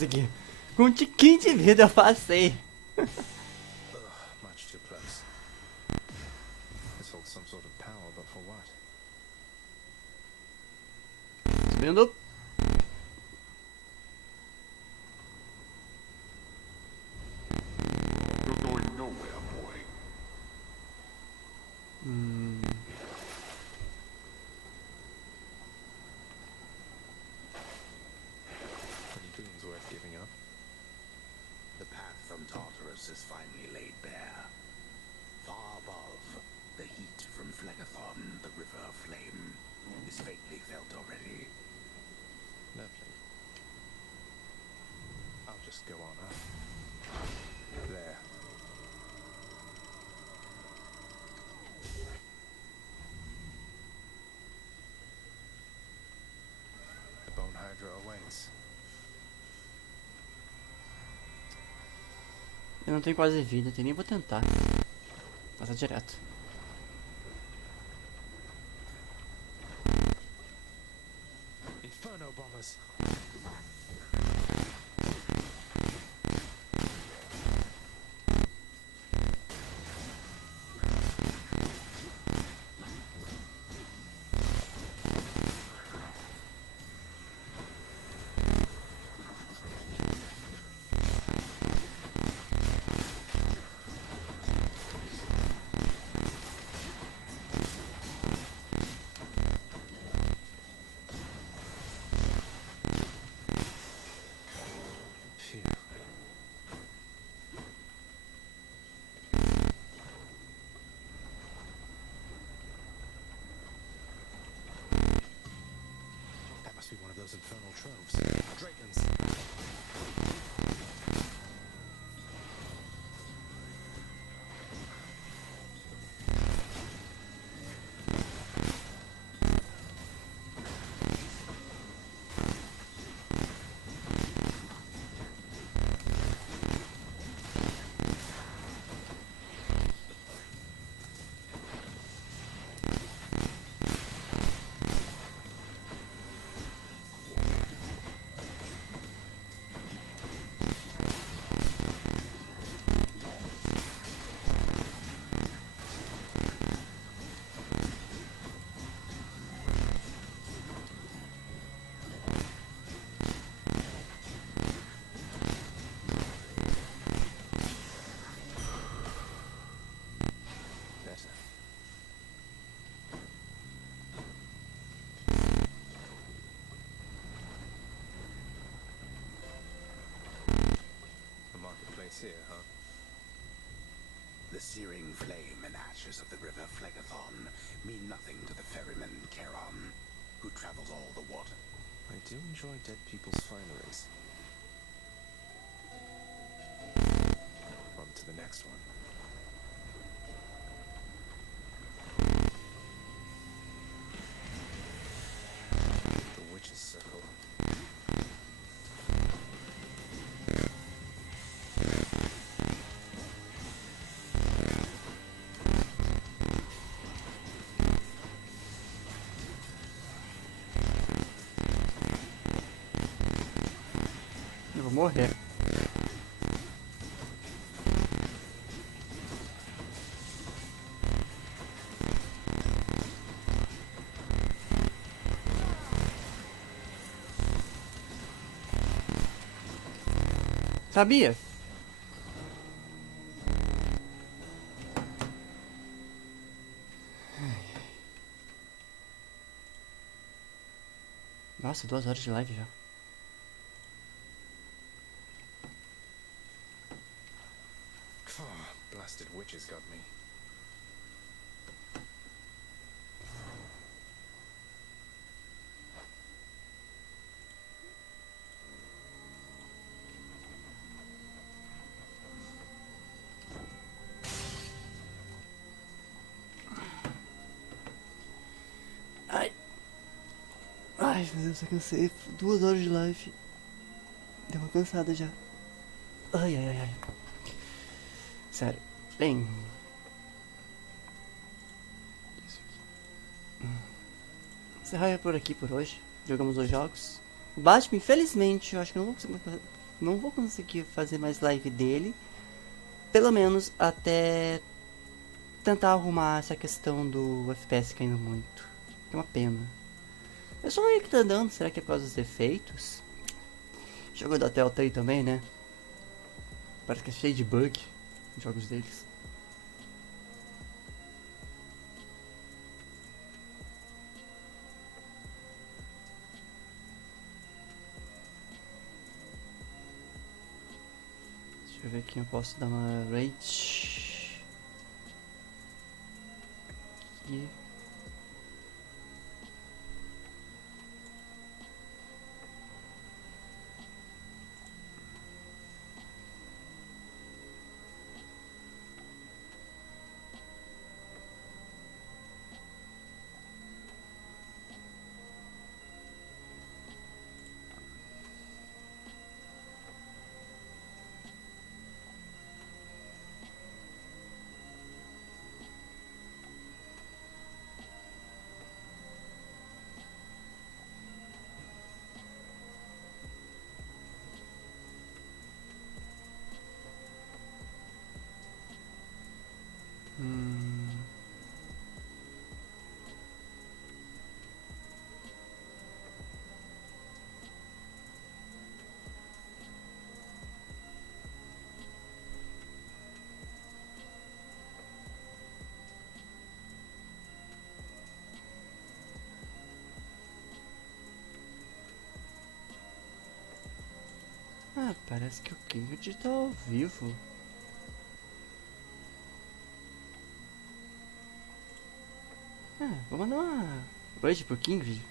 consegui. Com um tiquinho de vida eu passei. Much too close. This holds some sort of power, but for what? Subindo. You're going nowhere, boy. Any boons worth giving up? The path from Tartarus is finally laid bare. Far above, the heat from Phlegethon, the river of flame, is faintly felt already. Lovely. I'll just go on up. There. The Bone Hydra awaits. Eu não tenho quase vida, nem vou tentar. Passa direto. Inferno bombers. Phew. That must be one of those infernal troves. Dragons. Better. The marketplace here, huh? The searing flame and ashes of the river Phlegethon mean nothing to the ferryman Charon, who travels all the water. I do enjoy dead people's fineries. On to the next one. The witch's circle. Eu vou morrer. Sabia? Nossa, 2 horas de live já. Blasted witches got me. Ai. Ai, meu Deus, eu cansei. 2 horas de live. Deu uma cansada já. Ai, ai, ai, ai. Sério. Bem. Encerrar por aqui por hoje. Jogamos 2 jogos. O Batman, infelizmente, eu acho que eu não vou conseguir não vou conseguir fazer mais live dele. Pelo menos até tentar arrumar essa questão do FPS caindo muito. É uma pena. É só ele que tá dando, será que é por causa dos efeitos? O jogo da Telltale também, né? Parece que é cheio de bug os jogos deles. Deixa eu ver quem eu posso dar uma rate. Aqui. Ah, parece que o King tá ao vivo. Ah, vou mandar uma raid pro King.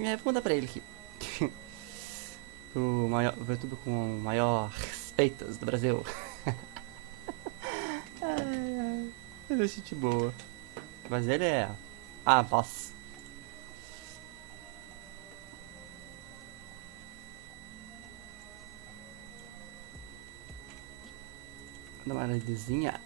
É, vou mandar pra ele aqui. O maior, o VTuber com maior respeitas do Brasil. Ele é gente boa. Mas ele é a voz. Vou dar uma raidzinha.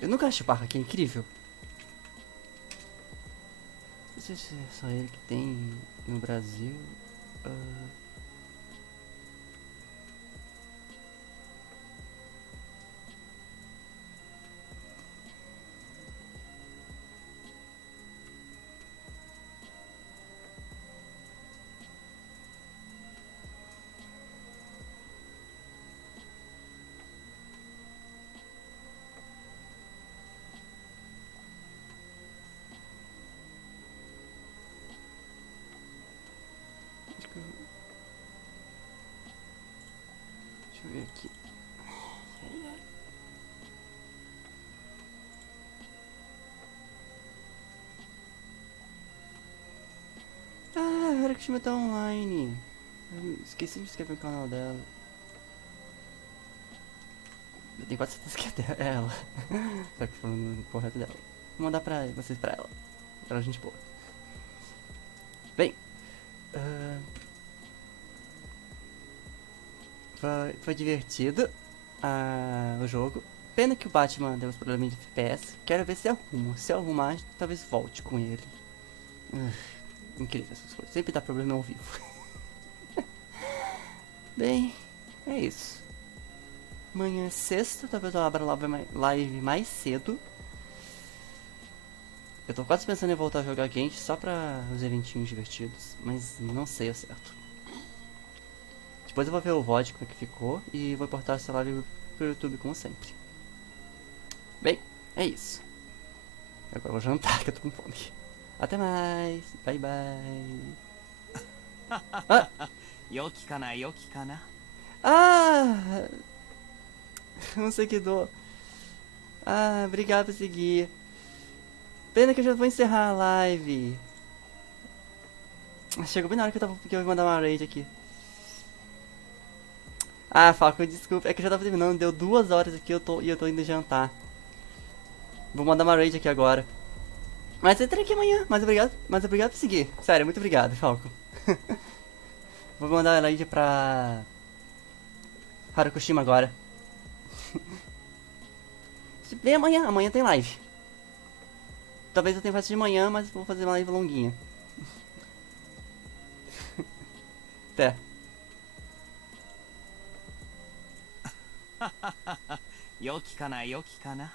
Eu nunca achei o barco aqui, é incrível. Não sei se é só ele que tem no Brasil. Deixa eu ver aqui. Ah, a Harukushima tá online. Eu esqueci de escrever o canal dela. Eu tenho quase certeza que é dela. Só que falando correto dela. Vou mandar pra vocês pra ela. Pra gente boa. Bem. Foi divertido o jogo. Pena que o Batman deu uns problemas de FPS. Quero ver se arrumo. Se eu arrumar, talvez volte com ele. Incrível essas coisas. Sempre dá problema ao vivo. Bem, é isso. Amanhã é sexta. Talvez eu abra live mais cedo. Eu tô quase pensando em voltar a jogar Genshin só pra os eventinhos divertidos. Mas não sei ao certo. Depois eu vou ver o VOD como é que ficou e vou portar essa live pro YouTube como sempre. Bem, é isso. Agora eu vou jantar que eu tô com fome. Até mais. Bye bye. Não sei que dor. Obrigado por seguir. Pena que eu já vou encerrar a live. Chegou bem na hora que eu ia mandar uma raid aqui. Falco, desculpa, é que eu já tava terminando, deu 2 horas aqui e eu tô indo jantar. Vou mandar uma raid aqui agora. Mas eu entrei aqui amanhã, mas obrigado por seguir. Sério, muito obrigado, Falco. Vou mandar a raid pra Harukushima agora. Vem amanhã, amanhã tem live. Talvez eu tenha feito de manhã, mas vou fazer uma live longuinha. Até. 良きかな良きかな